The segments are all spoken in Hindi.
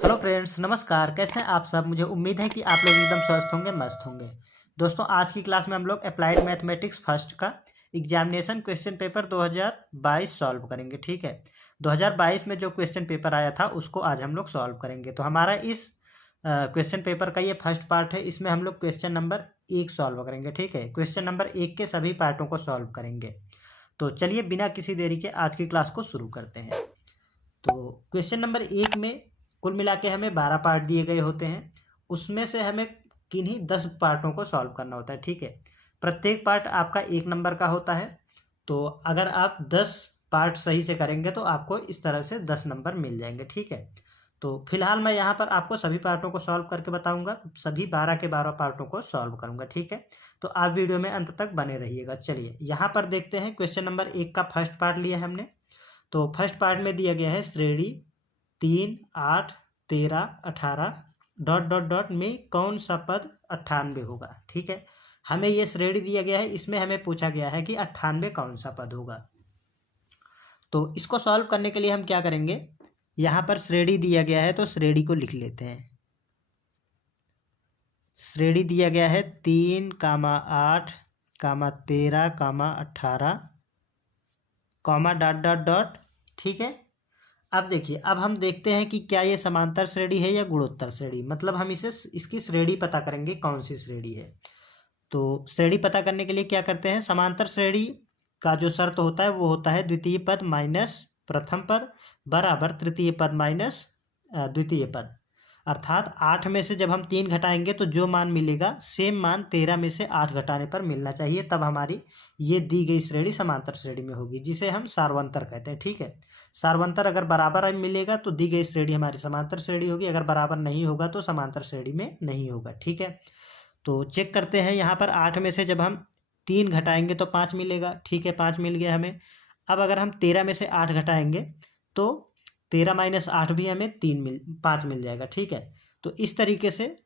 हेलो फ्रेंड्स, नमस्कार। कैसे हैं आप सब? मुझे उम्मीद है कि आप लोग एकदम स्वस्थ होंगे, मस्त होंगे। दोस्तों, आज की क्लास में हम लोग अप्लाइड मैथमेटिक्स फर्स्ट का एग्जामिनेशन क्वेश्चन पेपर 2022 सॉल्व करेंगे। ठीक है, 2022 में जो क्वेश्चन पेपर आया था उसको आज हम लोग सॉल्व करेंगे। तो हमारा इस क्वेश्चन पेपर का ये फर्स्ट पार्ट है। इसमें हम लोग क्वेश्चन नंबर 1 सॉल्व करेंगे। ठीक है, क्वेश्चन नंबर 1 के सभी पार्टों को सॉल्व करेंगे। तो चलिए बिना किसी देरी के आज की क्लास को शुरू करते हैं। तो क्वेश्चन नंबर 1 में कुल मिला के हमें 12 पार्ट दिए गए होते हैं। उसमें से हमें किन्हीं 10 पार्टों को सॉल्व करना होता है। ठीक है, प्रत्येक पार्ट आपका 1 नंबर का होता है। तो अगर आप 10 पार्ट सही से करेंगे तो आपको इस तरह से 10 नंबर मिल जाएंगे। ठीक है, तो फिलहाल मैं यहाँ पर आपको सभी पार्टों को सॉल्व करके बताऊंगा। सभी 12 के 12 पार्टों को सॉल्व करूंगा। ठीक है, तो आप वीडियो में अंत तक बने रहिएगा। चलिए यहाँ पर देखते हैं। क्वेश्चन नंबर 1 का फर्स्ट पार्ट लिया है हमने। तो फर्स्ट पार्ट में दिया गया है श्रेणी 3, 8, 13, 18 डॉट डॉट डॉट में कौन सा पद 98 होगा। ठीक है, हमें ये श्रेणी दिया गया है। इसमें हमें पूछा गया है कि 98 कौन सा पद होगा। तो इसको सॉल्व करने के लिए हम क्या करेंगे, यहाँ पर श्रेणी दिया गया है तो श्रेणी को लिख लेते हैं। श्रेणी दिया गया है 3, 8, 13, 18 कॉमा डॉट डॉट डॉट। ठीक है, अब देखिए, अब हम देखते हैं कि क्या ये समांतर श्रेणी है या गुणोत्तर श्रेणी। मतलब हम इसकी श्रेणी पता करेंगे कौन सी श्रेणी है। तो श्रेणी पता करने के लिए क्या करते हैं, समांतर श्रेणी का जो शर्त होता है वो होता है द्वितीय पद माइनस प्रथम पद बराबर तृतीय पद माइनस द्वितीय पद। अर्थात 8 में से जब हम 3 घटाएंगे तो जो मान मिलेगा सेम मान 13 में से 8 घटाने पर मिलना चाहिए। तब हमारी ये दी गई श्रेणी समांतर श्रेणी में होगी, जिसे हम सार्वंतर कहते हैं। ठीक है, सार्वंतर अगर बराबर मिलेगा तो दी गई श्रेणी हमारी समांतर श्रेणी होगी, अगर बराबर नहीं होगा तो समांतर श्रेणी में नहीं होगा। ठीक है, तो चेक करते हैं। यहाँ पर 8 में से जब हम 3 घटाएंगे तो 5 मिलेगा। ठीक है, 5 मिल गया हमें। अब अगर हम 13 में से 8 घटाएंगे तो 13 माइनस 8 भी हमें 5 मिल जाएगा। ठीक है, तो इस तरीके से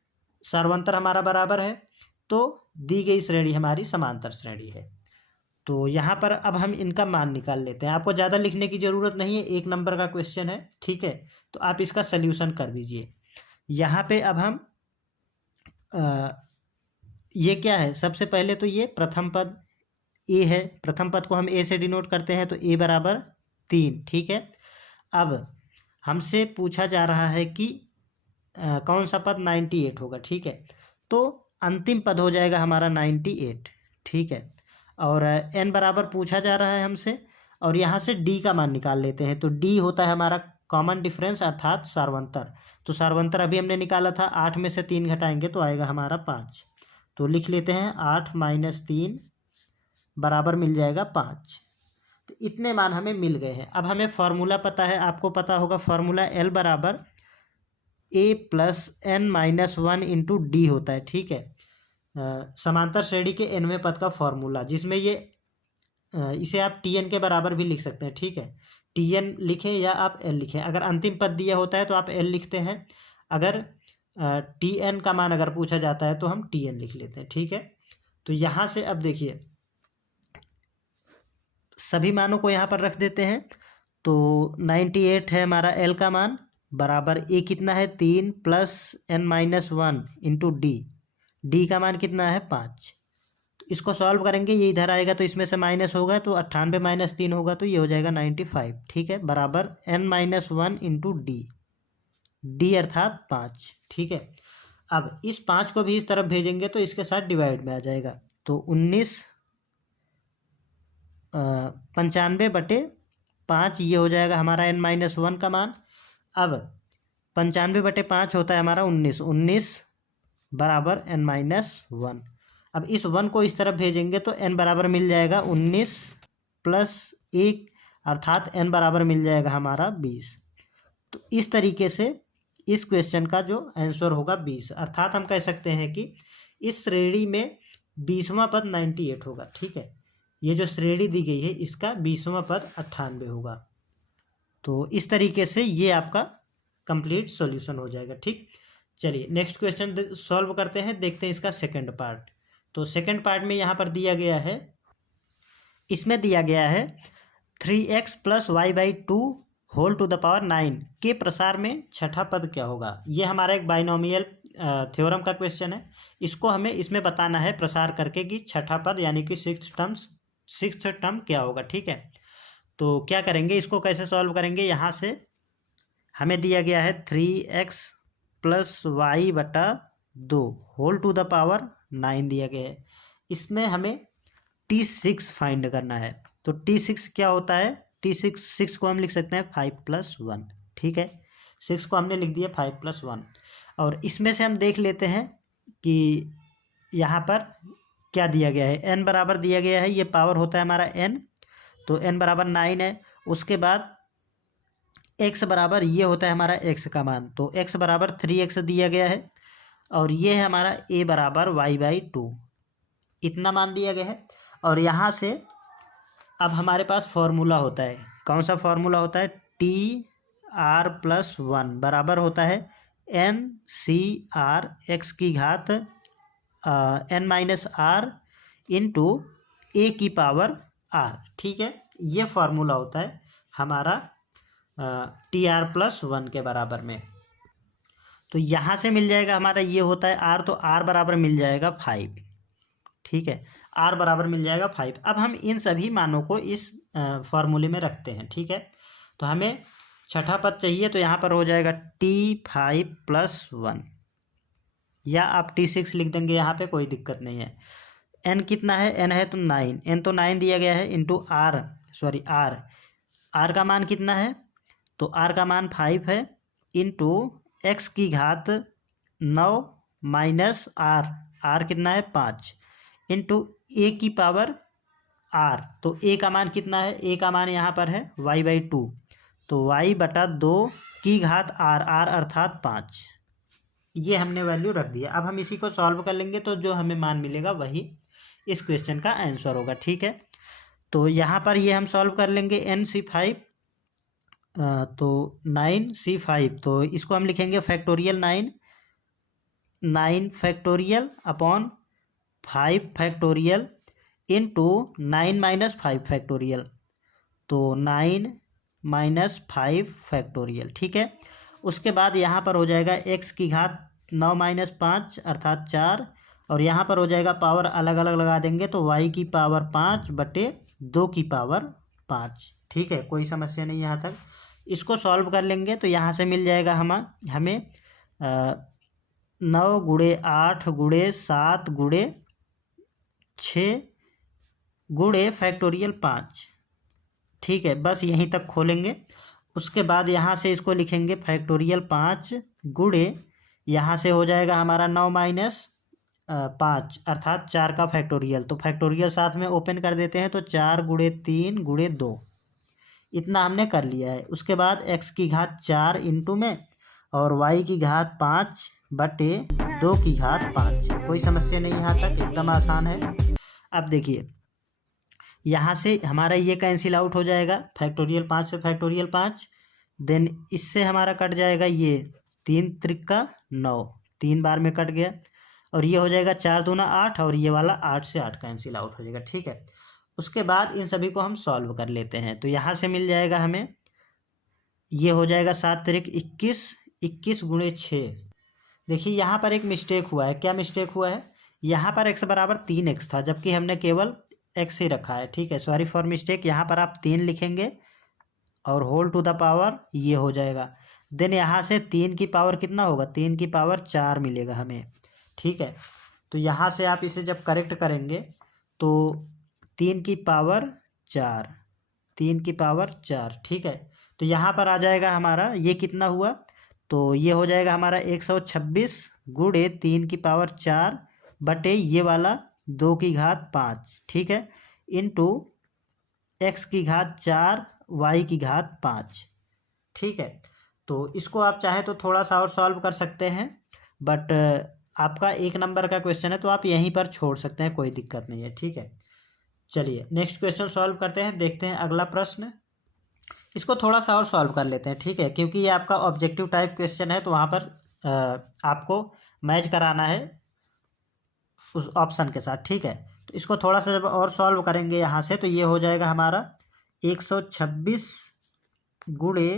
सर्वांतर हमारा बराबर है, तो दी गई श्रेणी हमारी समांतर श्रेणी है। तो यहाँ पर अब हम इनका मान निकाल लेते हैं। आपको ज़्यादा लिखने की ज़रूरत नहीं है, 1 नंबर का क्वेश्चन है। ठीक है, तो आप इसका सल्यूशन कर दीजिए। यहाँ पे अब हम ये क्या है, सबसे पहले तो ये प्रथम पद ए है। प्रथम पद को हम ए से डिनोट करते हैं, तो ए बराबर 3। ठीक है, अब हमसे पूछा जा रहा है कि कौन सा पद 98 होगा। ठीक है, तो अंतिम पद हो जाएगा हमारा 98। ठीक है, और एन बराबर पूछा जा रहा है हमसे, और यहाँ से डी का मान निकाल लेते हैं। तो डी होता है हमारा कॉमन डिफरेंस अर्थात सार्वंतर। तो सार्वंतर अभी हमने निकाला था, 8 में से 3 घटाएंगे तो आएगा हमारा 5। तो लिख लेते हैं 8 माइनस 3 बराबर मिल जाएगा 5। तो इतने मान हमें मिल गए हैं। अब हमें फॉर्मूला पता है, आपको पता होगा फॉर्मूला एल बराबर A plus N minus 1 into D होता है। ठीक है, समांतर श्रेणी के nवें पद का फॉर्मूला, जिसमें ये इसे आप टी एन के बराबर भी लिख सकते हैं। ठीक है, टी एन लिखें या आप एल लिखें। अगर अंतिम पद दिया होता है तो आप एल लिखते हैं, अगर टी एन का मान अगर पूछा जाता है तो हम टी एन लिख लेते हैं। ठीक है, तो यहाँ से अब देखिए सभी मानों को यहाँ पर रख देते हैं। तो 98 है हमारा एल का मान, बराबर ए कितना है 3 plus N minus 1 into d. D का मान कितना है 5। तो इसको सॉल्व करेंगे, ये इधर आएगा तो इसमें से माइनस होगा, तो 98 माइनस 3 होगा तो ये हो जाएगा 95। ठीक है, बराबर n minus 1 into d, d अर्थात 5। ठीक है, अब इस 5 को भी इस तरफ भेजेंगे तो इसके साथ डिवाइड में आ जाएगा। तो 19 95/5 ये हो जाएगा हमारा एन माइनस 1 का मान। अब 95/5 होता है हमारा 19, 19 बराबर एन माइनस 1। अब इस 1 को इस तरफ भेजेंगे तो एन बराबर मिल जाएगा 19 प्लस 1 अर्थात एन बराबर मिल जाएगा हमारा 20। तो इस तरीके से इस क्वेश्चन का जो आंसर होगा 20, अर्थात हम कह सकते हैं कि इस श्रेणी में 20वां पद 98 होगा। ठीक है, ये जो श्रेणी दी गई है इसका 20वां पद 98 होगा। तो इस तरीके से ये आपका कंप्लीट सॉल्यूशन हो जाएगा। ठीक, चलिए नेक्स्ट क्वेश्चन सॉल्व करते हैं, देखते हैं इसका सेकंड पार्ट। तो सेकंड पार्ट में यहाँ पर दिया गया है, इसमें दिया गया है 3x plus y by 2 whole to the power 9 के प्रसार में छठा पद क्या होगा। ये हमारा एक बाइनोमियल थ्योरम का क्वेश्चन है। इसको हमें इसमें बताना है प्रसार करके कि छठा पद यानी कि सिक्स्थ टर्म क्या होगा। ठीक है, तो क्या करेंगे, इसको कैसे सॉल्व करेंगे। यहाँ से हमें दिया गया है 3x + y/2 whole to the power 9 दिया गया है। इसमें हमें T6 फाइंड करना है। तो T6 क्या होता है, T6 को हम लिख सकते हैं 5 + 1। ठीक है, 6 को हमने लिख दिया 5 + 1। और इसमें से हम देख लेते हैं कि यहाँ पर क्या दिया गया है। n बराबर दिया गया है, ये पावर होता है हमारा n, तो n बराबर 9 है। उसके बाद x बराबर ये होता है हमारा x का मान, तो x बराबर 3x दिया गया है। और ये है हमारा a बराबर y/2, इतना मान दिया गया है। और यहाँ से अब हमारे पास फॉर्मूला होता है, कौन सा फॉर्मूला होता है, TR+1 बराबर होता है NCR x की घात n-r इंटू a⁻r। ठीक है, ये फार्मूला होता है हमारा TR+1 के बराबर में। तो यहाँ से मिल जाएगा हमारा, ये होता है r, तो r बराबर मिल जाएगा 5। ठीक है, r बराबर मिल जाएगा 5। अब हम इन सभी मानों को इस फार्मूले में रखते हैं। ठीक है, तो हमें छठा पद चाहिए, तो यहाँ पर हो जाएगा T5 + 1, या आप T6 लिख देंगे, यहाँ पे कोई दिक्कत नहीं है। n कितना है, n है तो 9, n तो 9 दिया गया है इंटू r का मान कितना है, तो r का मान 5 है, इंटू x की घात 9 माइनस r कितना है 5, इंटू a⁻r। तो a का मान कितना है, a का मान यहाँ पर है y/2, तो y/2 की घात r अर्थात 5। ये हमने वैल्यू रख दिया। अब हम इसी को सॉल्व कर लेंगे, तो जो हमें मान मिलेगा वही इस क्वेश्चन का आंसर होगा। ठीक है, तो यहाँ पर ये हम सॉल्व कर लेंगे NC5, तो 9C5, तो इसको हम लिखेंगे factorial 9 factorial upon 5 factorial into 9 - 5 factorial, तो 9 - 5 फैक्टोरियल। ठीक है, उसके बाद यहाँ पर हो जाएगा x की घात 9 - 5 अर्थात 4, और यहाँ पर हो जाएगा पावर अलग अलग लगा देंगे, तो y⁻5/2⁻5। ठीक है, कोई समस्या नहीं यहाँ तक। इसको सॉल्व कर लेंगे, तो यहाँ से मिल जाएगा हमें 9 × 8 × 7 × 6 × फैक्टोरियल 5। ठीक है, बस यहीं तक खोलेंगे। उसके बाद यहाँ से इसको लिखेंगे फैक्टोरियल 5 गुणे, यहाँ से हो जाएगा हमारा 9 - 5 अर्थात 4 का फैक्टोरियल, तो फैक्टोरियल साथ में ओपन कर देते हैं, तो 4 × 3 × 2, इतना हमने कर लिया है। उसके बाद x की घात 4 इंटू में, और y की घात 5/2 की घात 5। कोई समस्या नहीं यहाँ तक, एकदम आसान है। अब देखिए, यहाँ से हमारा ये कैंसिल आउट हो जाएगा, फैक्टोरियल 5 से फैक्टोरियल 5, देन इससे हमारा कट जाएगा ये 3 × 9, 3 बार में कट गया, और ये हो जाएगा 4 दूना 8, और ये वाला 8 से 8 कैंसिल आउट हो जाएगा। ठीक है, उसके बाद इन सभी को हम सॉल्व कर लेते हैं, तो यहाँ से मिल जाएगा हमें, ये हो जाएगा 7 × 21, 21 × 6। देखिए यहाँ पर एक मिस्टेक हुआ है। क्या मिस्टेक हुआ है, यहाँ पर x बराबर 3x था, जबकि हमने केवल x ही रखा है। ठीक है, सॉरी फॉर मिस्टेक। यहाँ पर आप 3 लिखेंगे और होल टू द पावर ये हो जाएगा। देन यहाँ से 3 की पावर कितना होगा, 3 की पावर 4 मिलेगा हमें। ठीक है, तो यहाँ से आप इसे जब करेक्ट करेंगे, तो 3 की पावर 4, 3 की पावर 4। ठीक है, तो यहाँ पर आ जाएगा हमारा ये कितना हुआ, तो ये हो जाएगा हमारा 126 × 3 की पावर 4 बटे ये वाला 2 की घात 5। ठीक है, इंटू x की घात 4 y की घात 5। ठीक है, तो इसको आप चाहे तो थोड़ा सा और सॉल्व कर सकते हैं, बट आपका 1 नंबर का क्वेश्चन है, तो आप यहीं पर छोड़ सकते हैं, कोई दिक्कत नहीं है। ठीक है, चलिए नेक्स्ट क्वेश्चन सॉल्व करते हैं। देखते हैं अगला प्रश्न, इसको थोड़ा सा और सॉल्व कर लेते हैं। ठीक है, क्योंकि ये आपका ऑब्जेक्टिव टाइप क्वेश्चन है, तो वहाँ पर आपको मैच कराना है उस ऑप्शन के साथ। ठीक है, तो इसको थोड़ा सा जब और सॉल्व करेंगे यहाँ से, तो ये हो जाएगा हमारा 126 गुणे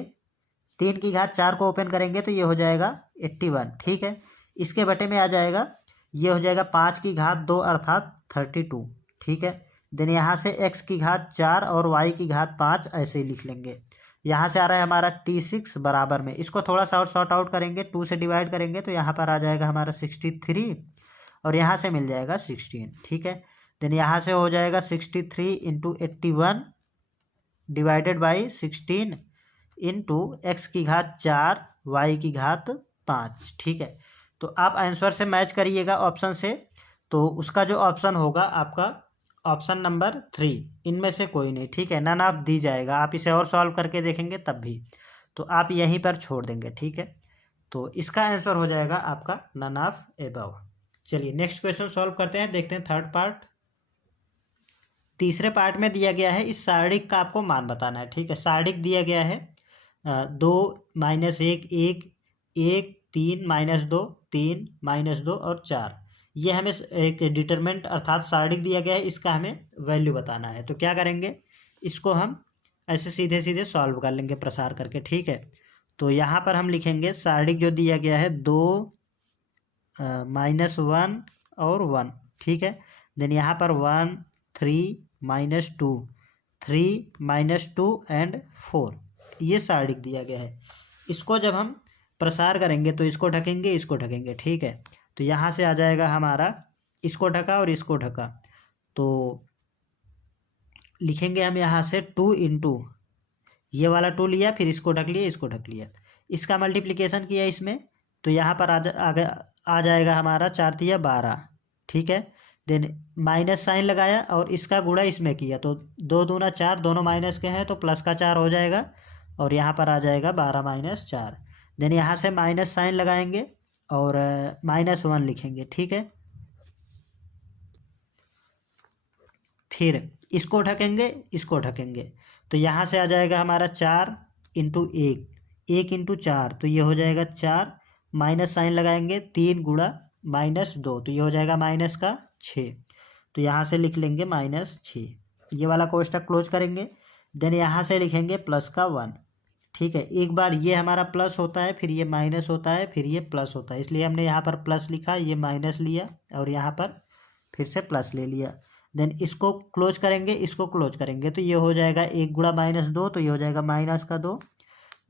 3 की घात 4 को ओपन करेंगे तो ये हो जाएगा 81, ठीक है। इसके बटे में आ जाएगा, ये हो जाएगा 5 की घात 2 अर्थात 32, ठीक है। देन यहाँ से x की घात 4 और y की घात 5 ऐसे ही लिख लेंगे। यहाँ से आ रहा है हमारा T6 बराबर में, इसको थोड़ा सा और सॉर्ट आउट करेंगे, 2 से डिवाइड करेंगे तो यहाँ पर आ जाएगा हमारा 63 और यहाँ से मिल जाएगा 16, ठीक है। देन यहाँ से हो जाएगा 63 into 81 divided by 16 into x की घात 4 y की घात 5, ठीक है। तो आप आंसर से मैच करिएगा ऑप्शन से, तो उसका जो ऑप्शन होगा आपका ऑप्शन नंबर 3, इनमें से कोई नहीं, ठीक है। नन ऑफ दी जाएगा, आप इसे और सॉल्व करके देखेंगे तब भी, तो आप यहीं पर छोड़ देंगे, ठीक है। तो इसका आंसर हो जाएगा आपका नन ऑफ एबव। चलिए नेक्स्ट क्वेश्चन सॉल्व करते हैं, देखते हैं थर्ड पार्ट। तीसरे पार्ट में दिया गया है इस सारणिक का आपको मान बताना है, ठीक है। सारणिक दिया गया है 2 -1 1 1 3 -2 3 -2 और 4। ये हमें एक डिटरमिनेंट अर्थात सारणिक दिया गया है, इसका हमें वैल्यू बताना है। तो क्या करेंगे, इसको हम ऐसे सीधे सीधे सॉल्व कर लेंगे प्रसार करके, ठीक है। तो यहाँ पर हम लिखेंगे सारणिक जो दिया गया है 2 -1 और 1, ठीक है। देन यहाँ पर 1 3 -2 3 -2 एंड 4, ये सारणिक दिया गया है। इसको जब हम प्रसार करेंगे तो इसको ढकेंगे, इसको ढकेंगे, ठीक है। तो यहाँ से आ जाएगा हमारा, इसको ढका और इसको ढका, तो लिखेंगे हम यहाँ से 2 इंटू ये वाला 2 लिया, फिर इसको ढक लिया, इसको ढक लिया, इसका मल्टीप्लिकेशन किया इसमें, तो यहाँ पर आ जाएगा हमारा 4 तिया 12, ठीक है। देन माइनस साइन लगाया और इसका गुणा इसमें किया, तो 2 दूना 4, दोनों माइनस के हैं तो प्लस का 4 हो जाएगा और यहाँ पर आ जाएगा 12 - 4। देन यहाँ से माइनस साइन लगाएंगे और -1 लिखेंगे, ठीक है। फिर इसको ढकेंगे, इसको ढकेंगे, तो यहाँ से आ जाएगा हमारा 4 इंटू 1 1 इंटू 4, तो ये हो जाएगा 4, माइनस साइन लगाएंगे 3 गुणा -2, तो ये हो जाएगा -6, तो यहाँ से लिख लेंगे -6, ये वाला कोष्टक क्लोज करेंगे। देन यहाँ से लिखेंगे +1, ठीक है। एक बार ये हमारा प्लस होता है, फिर ये माइनस होता है, फिर ये प्लस होता है, इसलिए हमने यहाँ पर प्लस लिखा, ये माइनस लिया और यहाँ पर फिर से प्लस ले लिया। देन इसको क्लोज करेंगे, इसको क्लोज करेंगे, तो ये हो जाएगा 1 गुणा -2, तो ये हो जाएगा -2।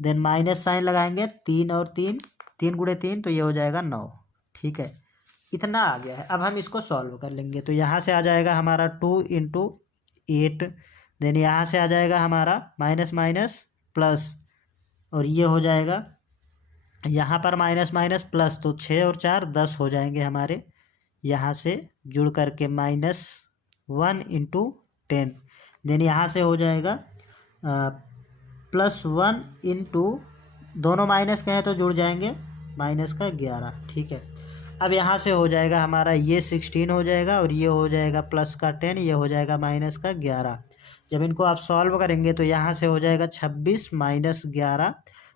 देन माइनस साइन लगाएंगे 3 और 3 3 गुणे 3, तो ये हो जाएगा 9, ठीक है। इतना आ गया है, अब हम इसको सॉल्व कर लेंगे। तो यहाँ से आ जाएगा हमारा 2 इंटू 8, देन यहाँ से आ जाएगा हमारा माइनस माइनस प्लस, और ये हो जाएगा यहाँ पर माइनस माइनस प्लस, तो 6 और 4 10 हो जाएंगे हमारे, यहाँ से जुड़ करके -1 इंटू 10। देन यहाँ से हो जाएगा +1 इंटू, दोनों माइनस के हैं तो जुड़ जाएंगे -11, ठीक है। अब यहाँ से हो जाएगा हमारा ये 16 हो जाएगा और ये हो जाएगा +10, ये हो जाएगा -11। जब इनको आप सॉल्व करेंगे तो यहाँ से हो जाएगा 26 - 11,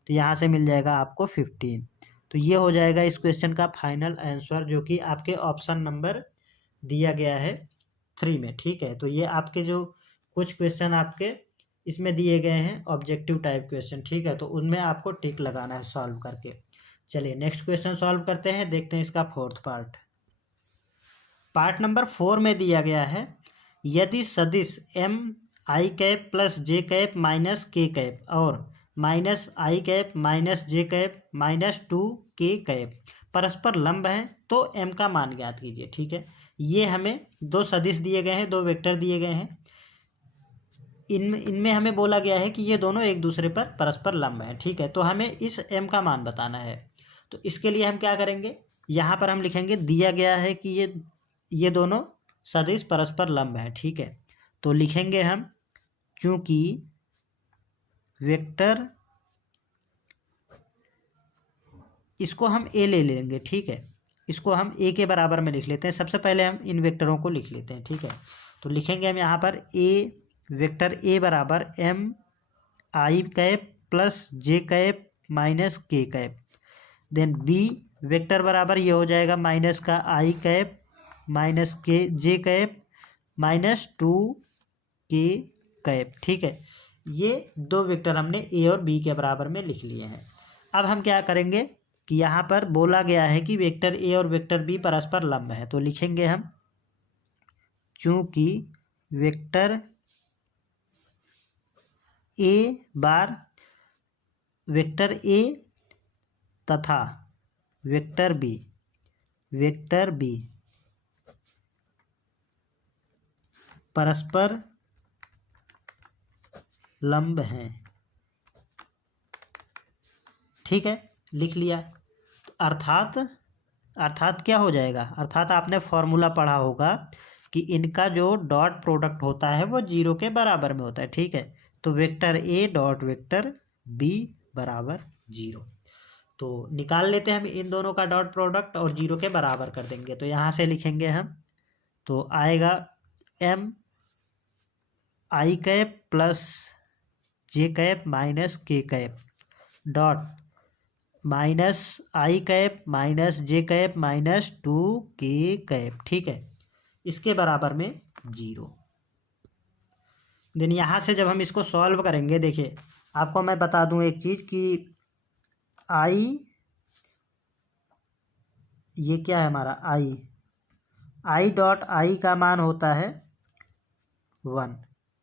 तो यहाँ से मिल जाएगा आपको 15। तो ये हो जाएगा इस क्वेश्चन का फाइनल आंसर, जो कि आपके ऑप्शन नंबर दिया गया है 3 में, ठीक है। तो ये आपके जो कुछ क्वेश्चन आपके इसमें दिए गए हैं ऑब्जेक्टिव टाइप क्वेश्चन, ठीक है, तो उनमें आपको टिक लगाना है सॉल्व करके। चलिए नेक्स्ट क्वेश्चन सॉल्व करते हैं, देखते हैं इसका फोर्थ पार्ट। पार्ट नंबर 4 में दिया गया है, यदि सदिश MI cap + J cap - K cap और -I cap - J cap -2K cap परस्पर लंब हैं तो M का मान ज्ञात कीजिए, ठीक है। ये हमें दो सदिश दिए गए हैं, दो वेक्टर दिए गए हैं, इनमें हमें बोला गया है कि ये दोनों एक दूसरे पर परस्पर लंब हैं, ठीक है। तो हमें इस M का मान बताना है, तो इसके लिए हम क्या करेंगे, यहाँ पर हम लिखेंगे दिया गया है कि ये दोनों सदिश परस्पर लंब हैं, ठीक है। तो लिखेंगे हम, चूंकि वेक्टर, इसको हम A ले लेंगे, ठीक है, इसको हम A के बराबर में लिख लेते हैं। सबसे पहले हम इन वेक्टरों को लिख लेते हैं, ठीक है। तो लिखेंगे हम यहाँ पर वेक्टर A बराबर MI cap + J cap - K cap. Then B vector बराबर ये हो जाएगा -I cap - J cap -2K cap, ठीक है। ये दो वेक्टर हमने ए और बी के बराबर में लिख लिए हैं। अब हम क्या करेंगे कि यहाँ पर बोला गया है कि वेक्टर ए और वेक्टर बी परस्पर लंब है, तो लिखेंगे हम चूंकि vector A bar vector A तथा वेक्टर बी परस्पर लंब हैं। ठीक है, लिख लिया। तो अर्थात क्या हो जाएगा, अर्थात आपने फॉर्मूला पढ़ा होगा कि इनका जो डॉट प्रोडक्ट होता है वो 0 के बराबर में होता है। ठीक है, तो vector a dot vector B बराबर 0। तो निकाल लेते हैं हम इन दोनों का डॉट प्रोडक्ट और 0 के बराबर कर देंगे। तो यहाँ से लिखेंगे हम, तो आएगा एम आई कैप प्लस जे कैप माइनस के कैप डॉट माइनस आई कैप माइनस जे कैप माइनस 2 के कैप। ठीक है, इसके बराबर में 0। देन यहाँ से जब हम इसको सॉल्व करेंगे, देखिए आपको मैं बता दूं एक चीज़ कि आई, ये क्या है हमारा आई डॉट आई का मान होता है 1।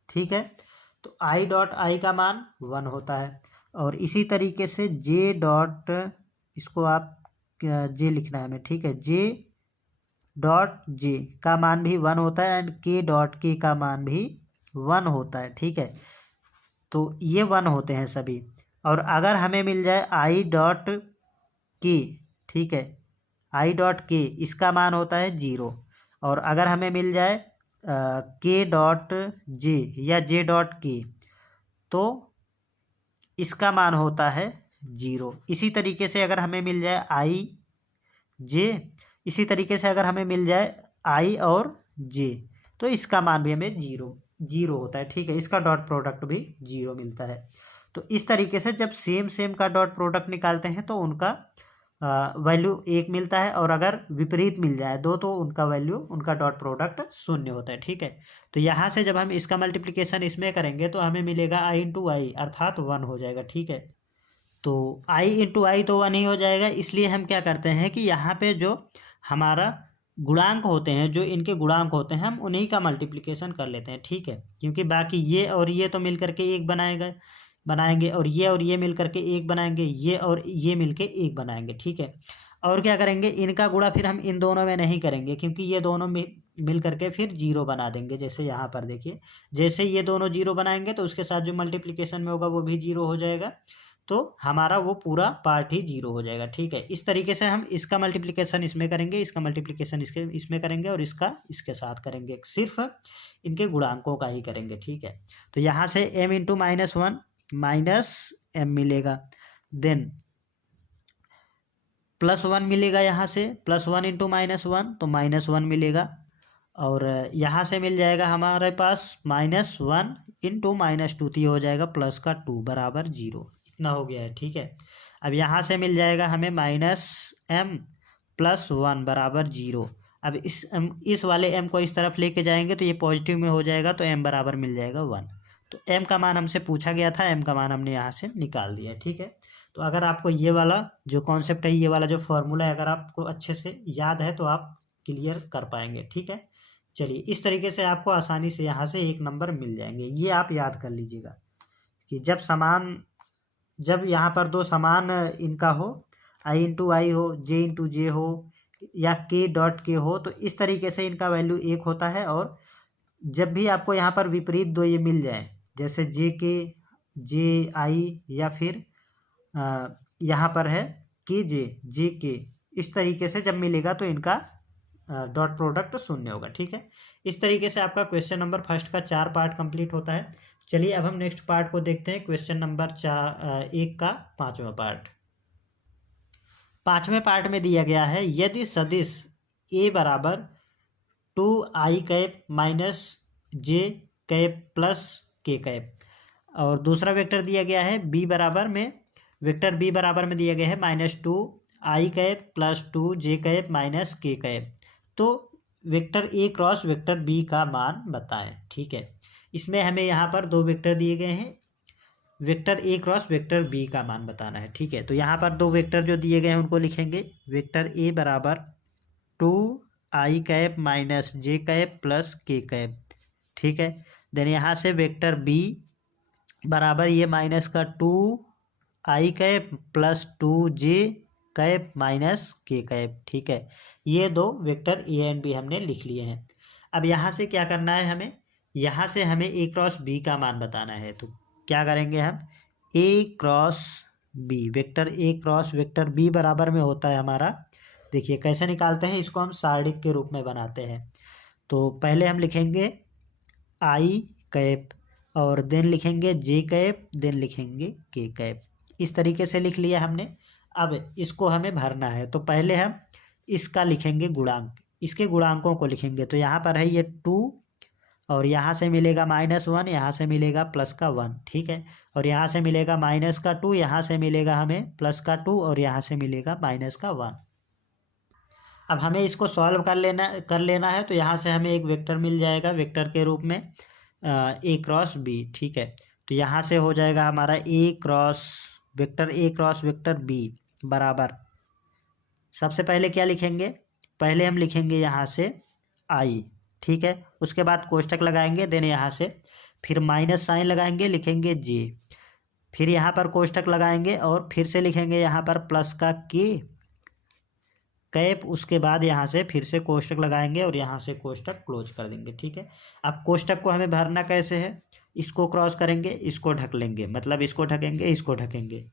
ठीक है, तो आई डॉट आई का मान 1 होता है। और इसी तरीके से जे डॉट, इसको आप जे लिखना है हमें। ठीक है, जे डॉट जे का मान भी 1 होता है एंड के डॉट के का मान भी 1 होता है। ठीक है, तो ये 1 होते हैं सभी। और अगर हमें मिल जाए आई डॉट के, ठीक है, आई डॉट के इसका मान होता है 0। और अगर हमें मिल जाए के डॉट जे या जे डॉट के, तो इसका मान होता है 0। इसी तरीके से अगर हमें मिल जाए आई जे, इसी तरीके से अगर हमें मिल जाए आई और जे, तो इसका मान भी हमें 0 होता है। ठीक है, इसका डॉट प्रोडक्ट भी 0 मिलता है। तो इस तरीके से जब सेम का डॉट प्रोडक्ट निकालते हैं तो उनका वैल्यू 1 मिलता है, और अगर विपरीत मिल जाए दो तो उनका वैल्यू, उनका डॉट प्रोडक्ट 0 होता है। ठीक है, तो यहाँ से जब हम इसका मल्टीप्लिकेशन इसमें करेंगे तो हमें मिलेगा आई इंटू आई, अर्थात 1 हो जाएगा। ठीक है, तो आई इंटू आई तो 1 ही हो जाएगा। इसलिए हम क्या करते हैं कि यहाँ पे जो हमारा गुणांक होते हैं, जो इनके गुणांक होते हैं, हम उन्हीं का मल्टीप्लिकेशन कर लेते हैं। ठीक है, क्योंकि बाकी ये और ये तो मिल करके एक बनाएंगे और ये मिल करके एक बनाएंगे, ये और ये मिल के एक बनाएंगे। ठीक है, और क्या करेंगे, इनका गुणा फिर हम इन दोनों में नहीं करेंगे, क्योंकि ये दोनों मिल करके फिर 0 बना देंगे। जैसे यहाँ पर देखिए, जैसे ये दोनों 0 बनाएंगे तो उसके साथ जो मल्टीप्लिकेशन में होगा वो भी 0 हो जाएगा, तो हमारा वो पूरा पार्ट ही 0 हो जाएगा। ठीक है, इस तरीके से हम इसका मल्टीप्लिकेशन इसमें करेंगे, इसका मल्टीप्लिकेशन इसमें करेंगे और इसका इसके साथ करेंगे, सिर्फ इनके गुणांकों का ही करेंगे। ठीक है, तो यहाँ से m इंटू -1 माइनस m मिलेगा, देन +1 मिलेगा, यहाँ से +1 इंटू -1 तो -1 मिलेगा, और यहाँ से मिल जाएगा हमारे पास -1 इंटू -2 तो हो जाएगा प्लस का 2 बराबर 0। इतना हो गया है। ठीक है, अब यहाँ से मिल जाएगा हमें -m + 1 बराबर 0। अब इस वाले m को इस तरफ लेके जाएंगे तो ये पॉजिटिव में हो जाएगा, तो m बराबर मिल जाएगा 1। तो m का मान हमसे पूछा गया था, m का मान हमने यहाँ से निकाल दिया। ठीक है, तो अगर आपको ये वाला जो कॉन्सेप्ट है, ये वाला जो फॉर्मूला है, अगर आपको अच्छे से याद है तो आप क्लियर कर पाएंगे। ठीक है, चलिए इस तरीके से आपको आसानी से यहाँ से 1 नंबर मिल जाएंगे। ये आप याद कर लीजिएगा कि जब यहाँ पर दो समान इनका हो, आई इंटू आई हो, जे इंटू जे हो, या के डॉट के हो, तो इस तरीके से इनका वैल्यू 1 होता है। और जब भी आपको यहाँ पर विपरीत दो ये मिल जाए, जैसे जे के जे आई, या फिर यहाँ पर है के जे के, इस तरीके से जब मिलेगा तो इनका डॉट प्रोडक्ट 0 होगा। ठीक है, इस तरीके से आपका क्वेश्चन नंबर फर्स्ट का 4 पार्ट कंप्लीट होता है। चलिए अब हम नेक्स्ट पार्ट को देखते हैं, क्वेश्चन नंबर 1 का 5वां पार्ट। 5वें पार्ट में दिया गया है, यदि सदिश a बराबर 2i कैप माइनस जे कैप प्लस के कैप, और दूसरा वेक्टर दिया गया है वेक्टर b बराबर में दिया गया है -2i cap + 2j cap minus के कैप, तो vector a cross vector b का मान बताएं। ठीक है, इसमें हमें यहाँ पर 2 वेक्टर दिए गए हैं, वेक्टर ए क्रॉस वेक्टर बी का मान बताना है। ठीक है, तो यहाँ पर दो वेक्टर जो दिए गए हैं उनको लिखेंगे। वेक्टर ए बराबर 2i minus j plus k। ठीक है, देन यहाँ से वेक्टर बी बराबर ये माइनस का 2i plus 2j minus k। ठीक है, ये दो वेक्टर ए एंड बी हमने लिख लिए हैं। अब यहाँ से क्या करना है हमें, यहाँ से हमें ए क्रॉस बी का मान बताना है। तो क्या करेंगे हम, A cross B, vector A cross vector B बराबर में होता है हमारा, देखिए कैसे निकालते हैं इसको, हम सारणिक के रूप में बनाते हैं। तो पहले हम लिखेंगे आई कैप और देन लिखेंगे जे कैप, देन लिखेंगे के कैप। इस तरीके से लिख लिया हमने। अब इसको हमें भरना है, तो पहले हम इसका लिखेंगे गुणांक, इसके गुणांकों को लिखेंगे। तो यहाँ पर है ये 2 और यहाँ से मिलेगा -1, यहाँ से मिलेगा प्लस का 1। ठीक है, और यहाँ से मिलेगा माइनस का 2, यहाँ से मिलेगा हमें प्लस का 2 और यहाँ से मिलेगा माइनस का 1। अब हमें इसको सॉल्व कर लेना है। तो यहाँ से हमें एक वेक्टर मिल जाएगा वेक्टर के रूप में ए क्रॉस बी। ठीक है, तो यहाँ से हो जाएगा हमारा ए क्रॉस वेक्टर बी बराबर, सबसे पहले क्या लिखेंगे, पहले हम लिखेंगे यहाँ से आई। ठीक है, उसके बाद कोष्टक लगाएंगे, देन यहाँ से फिर माइनस साइन लगाएंगे, लिखेंगे जे, फिर यहाँ पर कोष्टक लगाएंगे और फिर से लिखेंगे यहाँ पर प्लस का के कैप, उसके बाद यहाँ से फिर से कोष्टक लगाएंगे और यहाँ से कोष्टक क्लोज कर देंगे। ठीक है, अब कोष्टक को हमें भरना कैसे है, इसको क्रॉस करेंगे, इसको ढक लेंगे, मतलब इसको ढकेंगे, इसको ढकेंगे।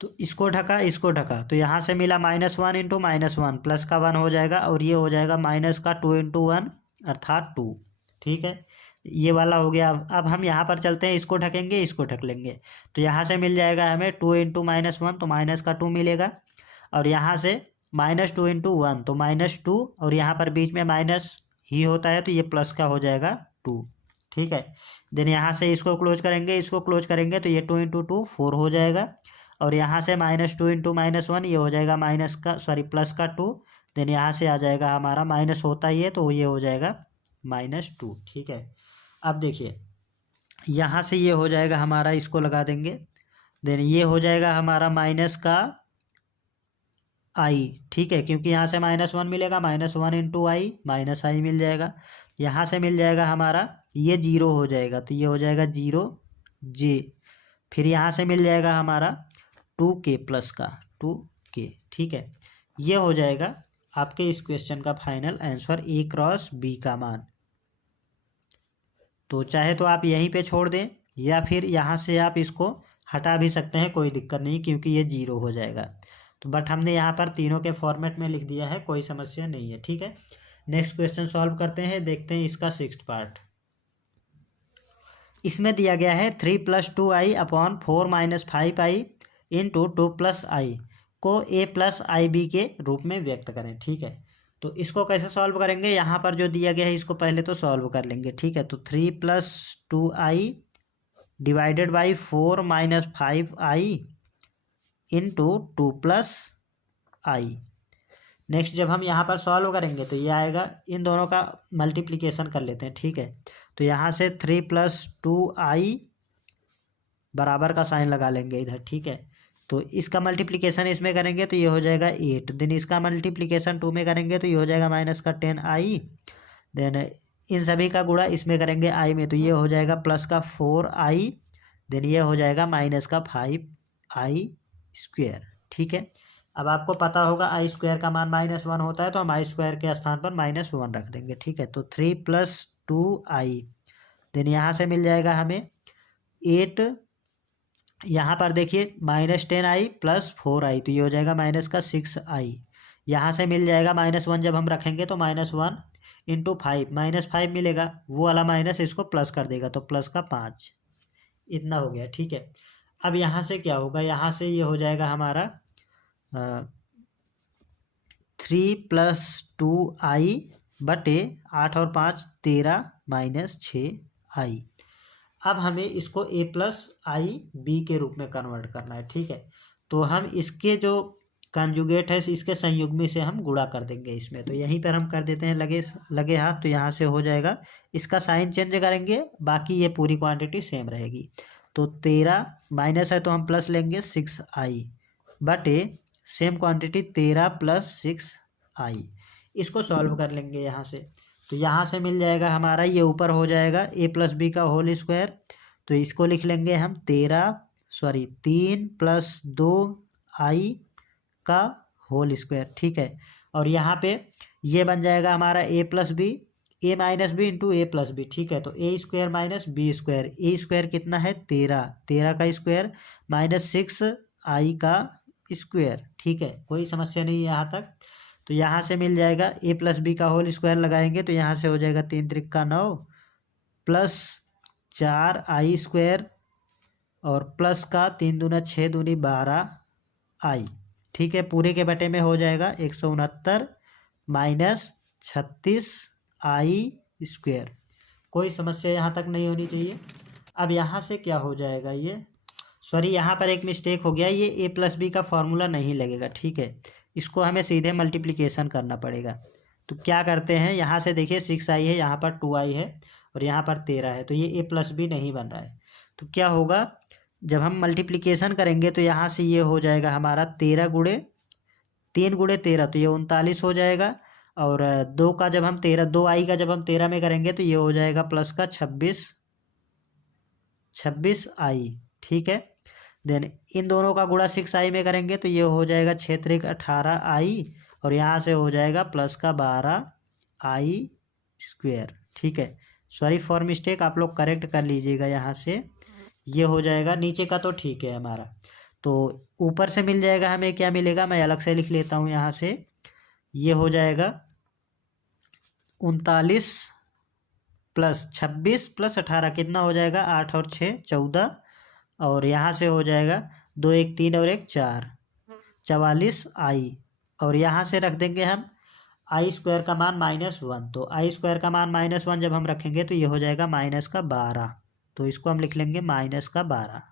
तो इसको ढका तो यहाँ से मिला -1 इंटू -1 प्लस का 1 हो जाएगा और ये हो जाएगा माइनस का 2 इंटू 1 अर्थात 2। ठीक है, ये वाला हो गया। अब हम यहाँ पर चलते हैं, इसको ढकेंगे, इसको ढक लेंगे, तो यहाँ से मिल जाएगा हमें 2 इंटू -1 तो माइनस का 2 मिलेगा और यहाँ से -2 इंटू 1 तो -2 और यहाँ पर बीच में माइनस ही होता है तो ये प्लस का हो जाएगा 2। ठीक है, देन यहाँ से इसको क्लोज करेंगे, तो ये 2 इंटू 2 4 हो जाएगा और यहाँ से -2 इंटू -1 ये हो जाएगा प्लस का 2। देन यहाँ से आ जाएगा हमारा माइनस होता ही है तो ये हो जाएगा -2। ठीक है, अब देखिए यहाँ से ये हो जाएगा हमारा, इसको लगा देंगे, देन ये हो जाएगा हमारा माइनस का आई। ठीक है, क्योंकि यहाँ से -1 मिलेगा, -1 इंटू आई माइनस आई मिल जाएगा। यहाँ से मिल जाएगा हमारा, ये 0 हो जाएगा तो ये हो जाएगा 0 जे, फिर यहाँ से मिल जाएगा हमारा 2k प्लस का 2k। ठीक है, ये हो जाएगा आपके इस क्वेश्चन का फाइनल आंसर, ए क्रॉस बी का मान। तो चाहे तो आप यहीं पे छोड़ दें या फिर यहाँ से आप इसको हटा भी सकते हैं, कोई दिक्कत नहीं, क्योंकि ये 0 हो जाएगा। तो बट हमने यहाँ पर तीनों के फॉर्मेट में लिख दिया है, कोई समस्या नहीं है। ठीक है, नेक्स्ट क्वेश्चन सॉल्व करते हैं, देखते हैं इसका 6th पार्ट। इसमें दिया गया है 3 + 2i upon 4 - 5i into 2 + i को a + ib के रूप में व्यक्त करें। ठीक है, तो इसको कैसे सॉल्व करेंगे, यहाँ पर जो दिया गया है इसको पहले तो सॉल्व कर लेंगे। ठीक है, तो 3 + 2i divided by 4 - 5i into 2 + i। Next जब हम यहाँ पर सॉल्व करेंगे तो ये आएगा, इन दोनों का मल्टीप्लिकेशन कर लेते हैं। ठीक है, तो यहाँ से 3 + 2i बराबर का साइन लगा लेंगे इधर। ठीक है, तो इसका मल्टीप्लिकेशन इसमें करेंगे तो ये हो जाएगा 8, देन इसका मल्टीप्लिकेशन 2 में करेंगे तो ये हो जाएगा -10i, देन इन सभी का गुणा इसमें करेंगे i में तो ये हो जाएगा +4i, देन ये हो जाएगा -5i स्क्वायर। ठीक है, अब आपको पता होगा आई स्क्वायर का मान -1 होता है तो हम आई स्क्वायर के स्थान पर -1 रख देंगे। ठीक है, तो 3 + 2i, देन यहाँ से मिल जाएगा हमें 8, यहाँ पर देखिए -10i + 4i तो ये हो जाएगा -6i। यहाँ से मिल जाएगा -1 जब हम रखेंगे तो -1 इंटू 5 -5 मिलेगा, वो वाला माइनस इसको प्लस कर देगा तो प्लस का 5, इतना हो गया। ठीक है, अब यहाँ से क्या होगा, यहाँ से ये हो जाएगा हमारा 3 + 2i बटे 8 और 5 13 -6i। अब हमें इसको a + i b के रूप में कन्वर्ट करना है। ठीक है, तो हम इसके जो कंजुगेट है इसके संयुग्मी से हम गुणा कर देंगे इसमें, तो यहीं पर हम कर देते हैं लगे हाथ, तो यहाँ से हो जाएगा, इसका साइन चेंज करेंगे, बाकी ये पूरी क्वांटिटी सेम रहेगी। तो 13 माइनस है तो हम प्लस लेंगे 6i बटे सेम क्वांटिटी 13 प्लस 6i। इसको सॉल्व कर लेंगे यहाँ से। तो यहाँ से मिल जाएगा हमारा, ये ऊपर हो जाएगा a प्लस बी का होल स्क्वायर। तो इसको लिख लेंगे हम 3 प्लस 2i का होल स्क्वायर, ठीक है। और यहाँ पे ये बन जाएगा हमारा a plus b, a minus b into a plus b, ठीक है। तो a square minus b square, a square कितना है 13 का स्क्वायर माइनस 6i का स्क्वायर, ठीक है। कोई समस्या नहीं है यहाँ तक। तो यहाँ से मिल जाएगा a प्लस बी का होल स्क्वायर लगाएंगे तो यहाँ से हो जाएगा 3 त्रिका 9 प्लस 4i स्क्वायर और प्लस का 3 दूना 6 दूनी 12i, ठीक है। पूरे के बटे में हो जाएगा 169 माइनस 36i स्क्वायर। कोई समस्या यहाँ तक नहीं होनी चाहिए। अब यहाँ से क्या हो जाएगा, ये सॉरी यहाँ पर एक मिस्टेक हो गया, ये ए प्लस बी का फॉर्मूला नहीं लगेगा, ठीक है। इसको हमें सीधे मल्टीप्लिकेशन करना पड़ेगा। तो क्या करते हैं, यहाँ से देखिए 6i है, यहाँ पर 2i है और यहाँ पर 13 है, तो ये ए प्लस बी नहीं बन रहा है। तो क्या होगा, जब हम मल्टीप्लिकेशन करेंगे तो यहाँ से ये हो जाएगा हमारा 13 गुणे 3 गुणे 13, तो ये 39 हो जाएगा। और 2 का जब हम 2i का जब हम 13 में करेंगे तो ये हो जाएगा प्लस का 26i, ठीक है। देन इन दोनों का गुणा 6i में करेंगे तो ये हो जाएगा 6 त्रिक 18i और यहाँ से हो जाएगा प्लस का 12i स्क्वायर, ठीक है। सॉरी फॉर मिस्टेक, आप लोग करेक्ट कर लीजिएगा। यहाँ से ये हो जाएगा, नीचे का तो ठीक है हमारा। तो ऊपर से मिल जाएगा हमें, क्या मिलेगा मैं अलग से लिख लेता हूँ। यहाँ से ये हो जाएगा 39 प्लस 26 प्लस 18 कितना हो जाएगा 8 और 6 14, और यहाँ से हो जाएगा 2 1 3 और 1 4 44i, और यहाँ से रख देंगे हम आई स्क्वायर का मान -1। तो आई स्क्वायर का मान -1 जब हम रखेंगे तो ये हो जाएगा -12, तो इसको हम लिख लेंगे -12,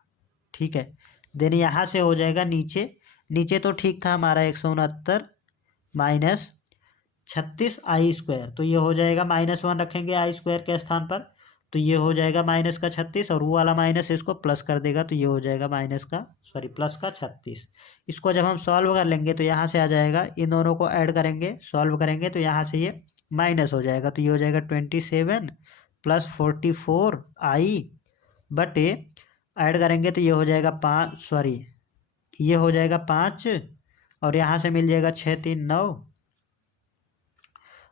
ठीक है। देन यहाँ से हो जाएगा नीचे तो ठीक था हमारा 169 माइनस 36i स्क्वायर, तो ये हो जाएगा -1 रखेंगे आई स्क्वायर के स्थान पर, तो ये हो जाएगा माइनस का 36 और वो वाला माइनस इसको प्लस कर देगा, तो ये हो जाएगा प्लस का 36। इसको जब हम सॉल्व कर लेंगे तो यहाँ से आ जाएगा, इन दोनों को ऐड करेंगे सॉल्व करेंगे तो यहाँ से ये माइनस हो जाएगा, तो ये हो जाएगा 27 प्लस 44i बटे ऐड करेंगे तो ये हो जाएगा 5 और यहाँ से मिल जाएगा 6 3 9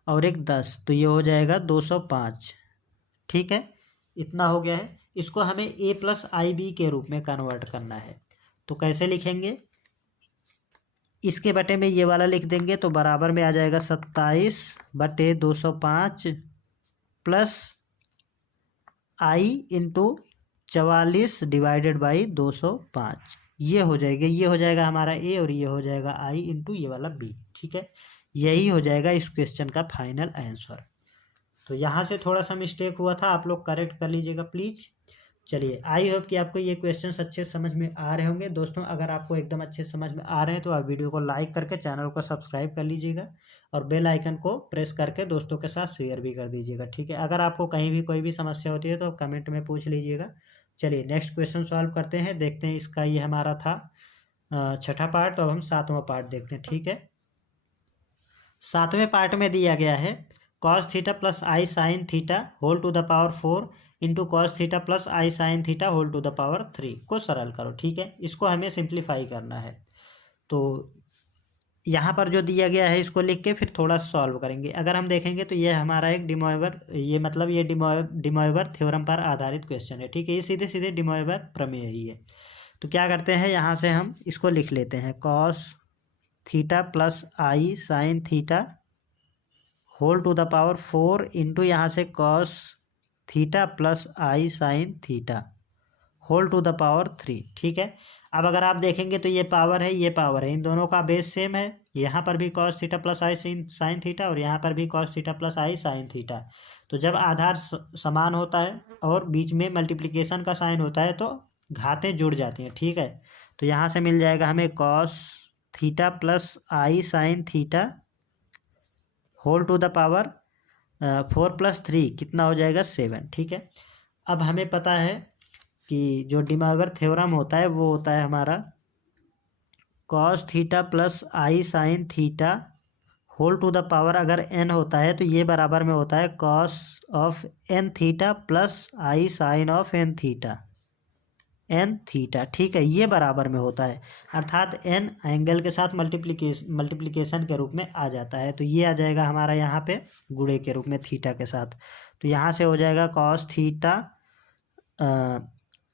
और 1 10, तो ये हो जाएगा 205, ठीक है। इतना हो गया है। इसको हमें a प्लस आई बी के रूप में कन्वर्ट करना है। तो कैसे लिखेंगे, इसके बटे में ये वाला लिख देंगे तो बराबर में आ जाएगा 27 बटे 205 plus i into 44 divided by 205, ये हो जाएगा हमारा a और ये हो जाएगा i इंटू ये वाला b, ठीक है। यही हो जाएगा इस क्वेश्चन का फाइनल आंसर। तो यहाँ से थोड़ा सा मिस्टेक हुआ था, आप लोग करेक्ट कर लीजिएगा प्लीज़। चलिए, आई होप कि आपको ये क्वेश्चंस अच्छे समझ में आ रहे होंगे। दोस्तों अगर आपको एकदम अच्छे समझ में आ रहे हैं तो आप वीडियो को लाइक करके चैनल को सब्सक्राइब कर लीजिएगा और बेल आइकन को प्रेस करके दोस्तों के साथ शेयर भी कर दीजिएगा, ठीक है। अगर आपको कहीं भी कोई भी समस्या होती है तो आप कमेंट में पूछ लीजिएगा। चलिए नेक्स्ट क्वेश्चन सॉल्व करते हैं, देखते हैं। इसका ये हमारा था 6ठा पार्ट, तो अब हम 7वां पार्ट देखते हैं, ठीक है। 7वें पार्ट में दिया गया है cos theta plus i sine theta whole to the power 4 into cos theta plus i sine theta whole to the power 3 को सरल करो, ठीक है। इसको हमें सिंप्लीफाई करना है। तो यहाँ पर जो दिया गया है इसको लिख के फिर थोड़ा सॉल्व करेंगे। अगर हम देखेंगे तो ये हमारा एक डिमॉयवर थ्योरम पर आधारित क्वेश्चन है, ठीक है। ये सीधे सीधे डिमॉयवर प्रमेय ही है। तो क्या करते हैं, यहाँ से हम इसको लिख लेते हैं cos theta plus i sine theta whole to the power 4 into यहाँ से cos theta plus i sine theta whole to the power 3, ठीक है। अब अगर आप देखेंगे तो ये पावर है, ये पावर है, इन दोनों का बेस सेम है। यहाँ पर भी cos theta plus i sine theta और यहाँ पर भी cos theta plus i sine theta. तो जब आधार समान होता है और बीच में मल्टीप्लिकेशन का साइन होता है तो घातें जुड़ जाती हैं, ठीक है। तो यहाँ से मिल जाएगा हमें cos theta plus i sine theta whole to the power 4 + 3 कितना हो जाएगा 7, ठीक है। अब हमें पता है कि जो डिमॉर्गन थ्योरम होता है वो होता है हमारा cos theta plus i sine theta whole to the power, अगर n होता है तो ये बराबर में होता है cos of n theta plus i sine of n theta, n theta. ठीक है, ये बराबर में होता है, अर्थात n एंगल के साथ मल्टीप्लिकेशन के रूप में आ जाता है। तो ये आ जाएगा हमारा यहाँ पे गुणे के रूप में थीटा के साथ। तो यहाँ से हो जाएगा कॉस थीटा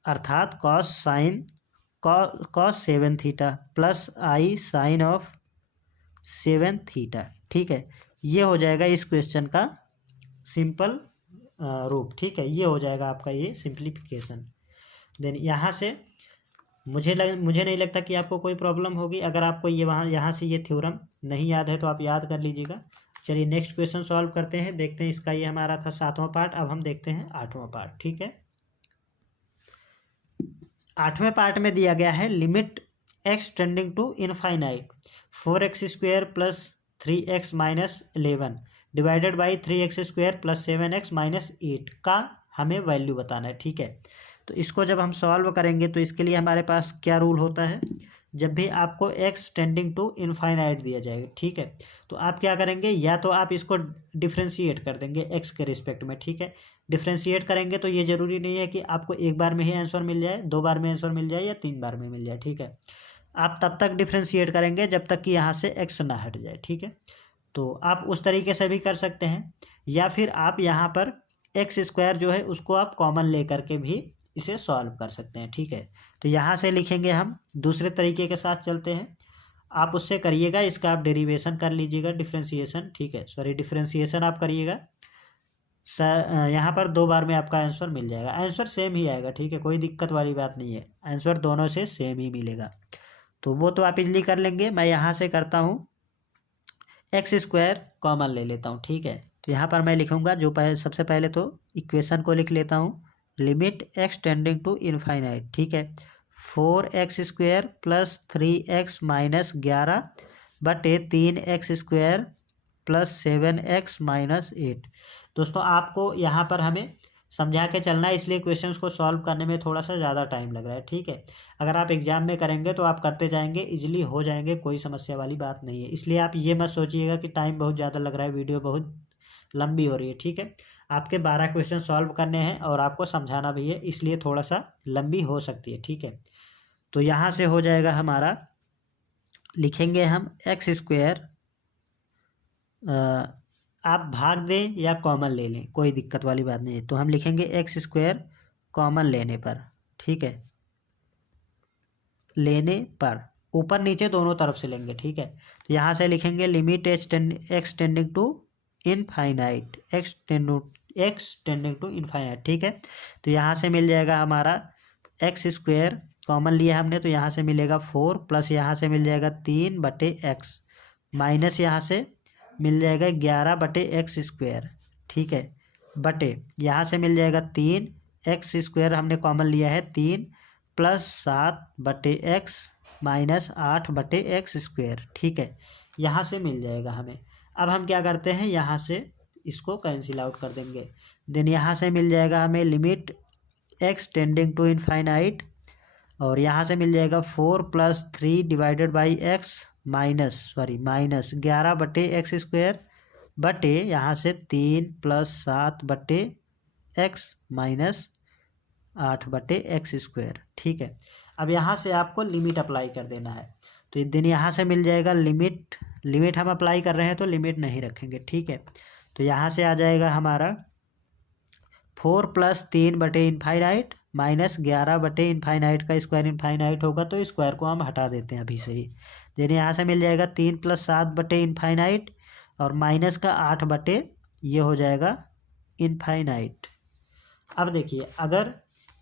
अर्थात cos 7 theta plus i sine of 7 theta. ठीक है, ये हो जाएगा इस क्वेश्चन का सिंपल रूप। ठीक है, ये हो जाएगा आपका ये सिंप्लीफिकेशन। देन यहाँ से मुझे नहीं लगता कि आपको कोई प्रॉब्लम होगी। अगर आपको ये यहाँ से ये थ्योरम नहीं याद है तो आप याद कर लीजिएगा। चलिए नेक्स्ट क्वेश्चन सॉल्व करते हैं, देखते हैं। इसका ये हमारा था 7वां पार्ट, अब हम देखते हैं 8वां पार्ट। ठीक है, 8वें पार्ट में दिया गया है limit x tending to infinite 4x² plus 3x minus 11 divided by 3x² plus 7x minus 8 का हमें वैल्यू बताना है। ठीक है, तो इसको जब हम सॉल्व करेंगे तो इसके लिए हमारे पास क्या रूल होता है, जब भी आपको x टेंडिंग टू इनफाइनाइट दिया जाएगा, ठीक है, तो आप क्या करेंगे, या तो आप इसको डिफ्रेंशिएट कर देंगे x के रिस्पेक्ट में। ठीक है, डिफ्रेंशिएट करेंगे तो ये ज़रूरी नहीं है कि आपको एक बार में ही आंसर मिल जाए, 2 बार में आंसर मिल जाए या 3 बार में मिल जाए। ठीक है, आप तब तक डिफ्रेंशिएट करेंगे जब तक कि यहाँ से x ना हट जाए। ठीक है, तो आप उस तरीके से भी कर सकते हैं, या फिर आप यहाँ पर x² जो है उसको आप कॉमन ले करके भी इसे सॉल्व कर सकते हैं। ठीक है, तो यहाँ से लिखेंगे हम, दूसरे तरीके के साथ चलते हैं, आप उससे करिएगा, इसका आप डेरिवेशन कर लीजिएगा, डिफ्रेंशिएशन। ठीक है, सॉरी डिफ्रेंशिएशन आप करिएगा, यहाँ पर 2 बार में आपका आंसर मिल जाएगा, आंसर सेम ही आएगा। ठीक है, कोई दिक्कत वाली बात नहीं है, आंसर दोनों से सेम ही मिलेगा, तो वो तो आप इजली कर लेंगे। मैं यहाँ से करता हूँ x² कॉमन ले लेता हूँ। ठीक है, तो यहाँ पर मैं लिखूँगा जो सबसे पहले तो इक्वेशन को लिख लेता हूँ, limit x tending to infinite. ठीक है, 4x² प्लस 3x माइनस 11 बटे 3x² प्लस 7x माइनस 8। दोस्तों आपको यहाँ पर हमें समझा के चलना है, इसलिए क्वेश्चंस को सॉल्व करने में थोड़ा सा ज़्यादा टाइम लग रहा है। ठीक है, अगर आप एग्जाम में करेंगे तो आप करते जाएंगे, इजीली हो जाएंगे, कोई समस्या वाली बात नहीं है। इसलिए आप ये मत सोचिएगा कि टाइम बहुत ज़्यादा लग रहा है, वीडियो बहुत लंबी हो रही है। ठीक है, आपके 12 क्वेश्चन सॉल्व करने हैं और आपको समझाना भी है, इसलिए थोड़ा सा लंबी हो सकती है। ठीक है, तो यहाँ से हो जाएगा हमारा, लिखेंगे हम x², आप भाग दें या कॉमन ले लें, कोई दिक्कत वाली बात नहीं है। तो हम लिखेंगे x² कॉमन लेने पर। ठीक है, लेने पर ऊपर नीचे दोनों तरफ से लेंगे। ठीक है, तो यहाँ से लिखेंगे limit x tending to infinite, x tending to infinite. ठीक है, तो यहाँ से मिल जाएगा हमारा x² कॉमन लिया हमने, तो यहाँ से मिलेगा 4 प्लस यहाँ से मिल जाएगा 3 बटे x माइनस यहाँ से मिल जाएगा 11 बटे x²। ठीक है, बटे यहाँ से मिल जाएगा 3x² हमने कॉमन लिया है 3 प्लस 7 बटे x माइनस 8 बटे x²। ठीक है, यहाँ से मिल जाएगा हमें। अब हम क्या करते हैं, यहाँ से इसको कैंसिल आउट कर देंगे। देन यहाँ से मिल जाएगा हमें limit x tending to infinite, और यहाँ से मिल जाएगा 4 plus 3 divided by x minus 11 बटे x² बटे यहाँ से 3 प्लस 7 बटे x माइनस 8 बटे x²। ठीक है, अब यहाँ से आपको लिमिट अप्लाई कर देना है, तो दिन यहाँ से मिल जाएगा लिमिट हम अप्लाई कर रहे हैं तो लिमिट नहीं रखेंगे। ठीक है, तो यहाँ से आ जाएगा हमारा 4 प्लस 3 बटे इनफाइनाइट माइनस 11 बटे इनफाइनाइट का स्क्वायर इनफाइनाइट होगा, तो स्क्वायर को हम हटा देते हैं अभी से ही। देन यहाँ से मिल जाएगा 3 प्लस 7 बटे इनफाइनाइट और माइनस का 8 बटे ये हो जाएगा इनफाइनाइट। अब देखिए, अगर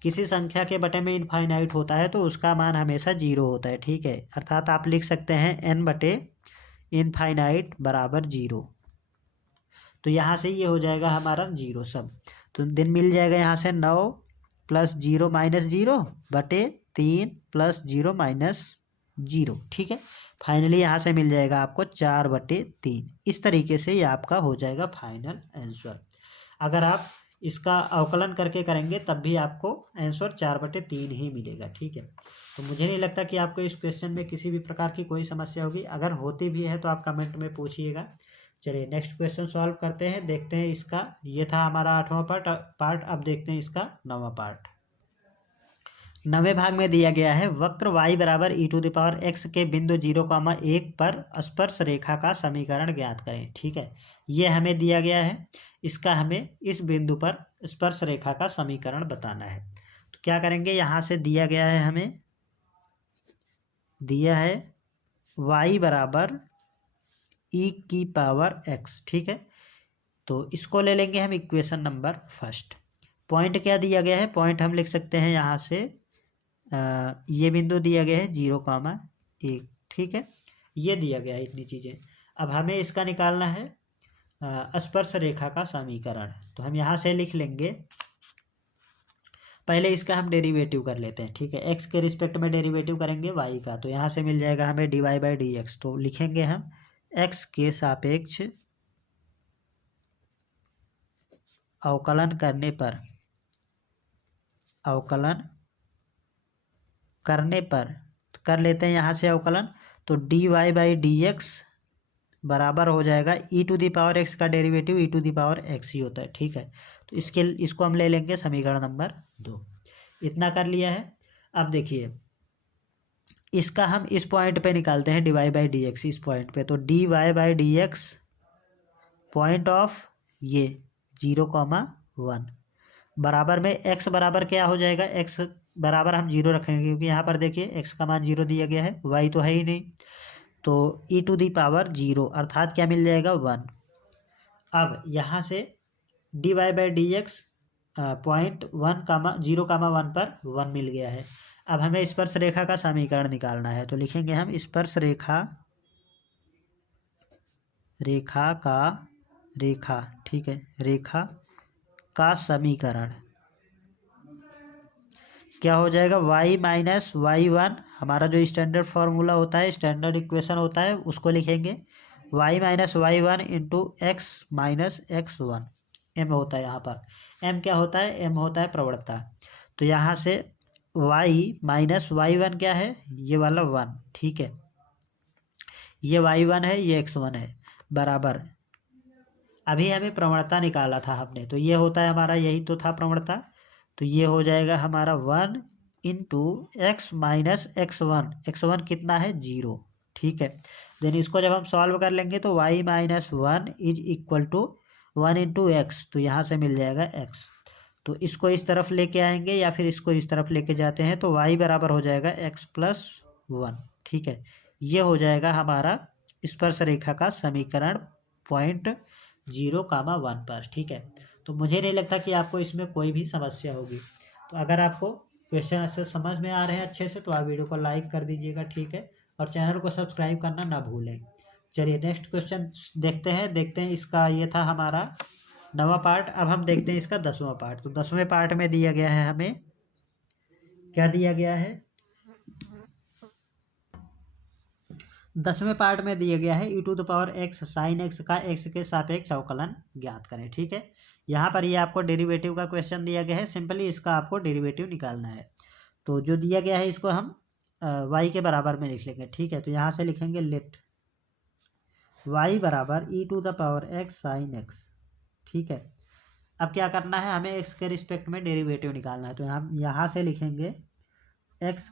किसी संख्या के बटे में इनफाइनाइट होता है तो उसका मान हमेशा 0 होता है। ठीक है, अर्थात आप लिख सकते हैं n बटे इनफाइनाइट बराबर 0, तो यहाँ से ये हो जाएगा हमारा 0 सब। तो दिन मिल जाएगा यहाँ से 9 प्लस 0 माइनस 0 बटे 3 प्लस 0 माइनस 0। ठीक है, फाइनली यहाँ से मिल जाएगा आपको 4 बटे 3। इस तरीके से ये आपका हो जाएगा फाइनल आंसर। अगर आप इसका अवकलन करके करेंगे तब भी आपको आंसर 4/3 ही मिलेगा। ठीक है, तो मुझे नहीं लगता कि आपको इस क्वेश्चन में किसी भी प्रकार की कोई समस्या होगी। अगर होती भी है तो आप कमेंट में पूछिएगा। चलिए नेक्स्ट क्वेश्चन सॉल्व करते हैं, देखते हैं इसका। ये था हमारा 8वां पार्ट। अब देखते हैं इसका 9वां पार्ट। 9वें भाग में दिया गया है वक्र y बराबर e⁻x के बिंदु 0,1 पर स्पर्श रेखा का समीकरण ज्ञात करें। ठीक है, ये हमें दिया गया है, इसका हमें इस बिंदु पर स्पर्श रेखा का समीकरण बताना है। तो क्या करेंगे, यहाँ से दिया गया है, हमें दिया है y बराबर e⁻x। ठीक है, तो इसको ले लेंगे हम इक्वेशन नंबर फर्स्ट। पॉइंट क्या दिया गया है, पॉइंट हम लिख सकते हैं यहाँ से ये बिंदु दिया गया है 0,1। ठीक है, ये दिया गया है इतनी चीज़ें। अब हमें इसका निकालना है स्पर्श रेखा का समीकरण। तो हम यहाँ से लिख लेंगे, पहले इसका हम डेरिवेटिव कर लेते हैं। ठीक है, एक्स के रिस्पेक्ट में डेरिवेटिव करेंगे वाई का, तो यहाँ से मिल जाएगा हमें dy/dx। तो लिखेंगे हम एक्स के सापेक्ष अवकलन करने पर तो कर लेते हैं यहाँ से अवकलन। तो dy/dx बराबर हो जाएगा e⁻x का डेरिवेटिव e⁻x ही होता है। ठीक है, तो इसको हम ले लेंगे समीकरण नंबर 2। इतना कर लिया है। अब देखिए इसका हम इस पॉइंट पे निकालते हैं dy/dx, इस पॉइंट पे। तो dy/dx पॉइंट ऑफ ये 0,1 बराबर में x बराबर क्या हो जाएगा, x बराबर हम 0 रखेंगे क्योंकि यहाँ पर देखिए x का मान 0 दिया गया है, y तो है ही नहीं। तो e⁻0 अर्थात क्या मिल जाएगा 1। अब यहाँ से dy/dx 0,1 पर 1 मिल गया है। अब हमें स्पर्श रेखा का समीकरण निकालना है। तो लिखेंगे हम स्पर्श रेखा ठीक है, रेखा का समीकरण क्या हो जाएगा, y-y1 हमारा जो स्टैंडर्ड फार्मूला होता है, स्टैंडर्ड इक्वेशन होता है, उसको लिखेंगे y-y1 into x minus x1। m होता है यहाँ पर, m क्या होता है, m होता है प्रवणता। तो यहाँ से y-y1 क्या है, ये वाला 1। ठीक है, ये y1 है, ये x1 है, बराबर अभी हमें प्रवणता निकाला था हमने, तो ये होता है हमारा, यही तो था प्रवणता। तो ये हो जाएगा हमारा 1 इंटू एक्स माइनस x1 कितना है 0। ठीक है, देन इसको जब हम सॉल्व कर लेंगे तो y-1 is equal to 1 into x, तो यहाँ से मिल जाएगा x। तो इसको इस तरफ लेके आएंगे या फिर इसको इस तरफ लेके जाते हैं, तो y बराबर हो जाएगा x+1। ठीक है, ये हो जाएगा हमारा स्पर्श रेखा का समीकरण पॉइंट 0,1 पर। ठीक है, तो मुझे नहीं लगता कि आपको इसमें कोई भी समस्या होगी। तो अगर आपको क्वेश्चन ऐसे समझ में आ रहे हैं अच्छे से, तो आप वीडियो को लाइक कर दीजिएगा। ठीक है, और चैनल को सब्सक्राइब करना ना भूलें। चलिए नेक्स्ट क्वेश्चन देखते हैं इसका ये था हमारा 9वां पार्ट। अब हम देखते हैं इसका 10वां पार्ट। तो 10वें पार्ट में दिया गया है, हमें क्या दिया गया है, 10वें पार्ट में दिया गया है e⁻x sin x का x के सापेक्ष अवकलन ज्ञात करें। ठीक है, यहाँ पर ये आपको डेरिवेटिव का क्वेश्चन दिया गया है, सिंपली इसका आपको डेरिवेटिव निकालना है। तो जो दिया गया है इसको हम y के बराबर में लिख लेंगे। ठीक है, तो यहाँ से लिखेंगे लेट y बराबर e⁻x sin x। ठीक है, अब क्या करना है, हमें x के रिस्पेक्ट में डेरिवेटिव निकालना है। तो हम यहाँ से लिखेंगे x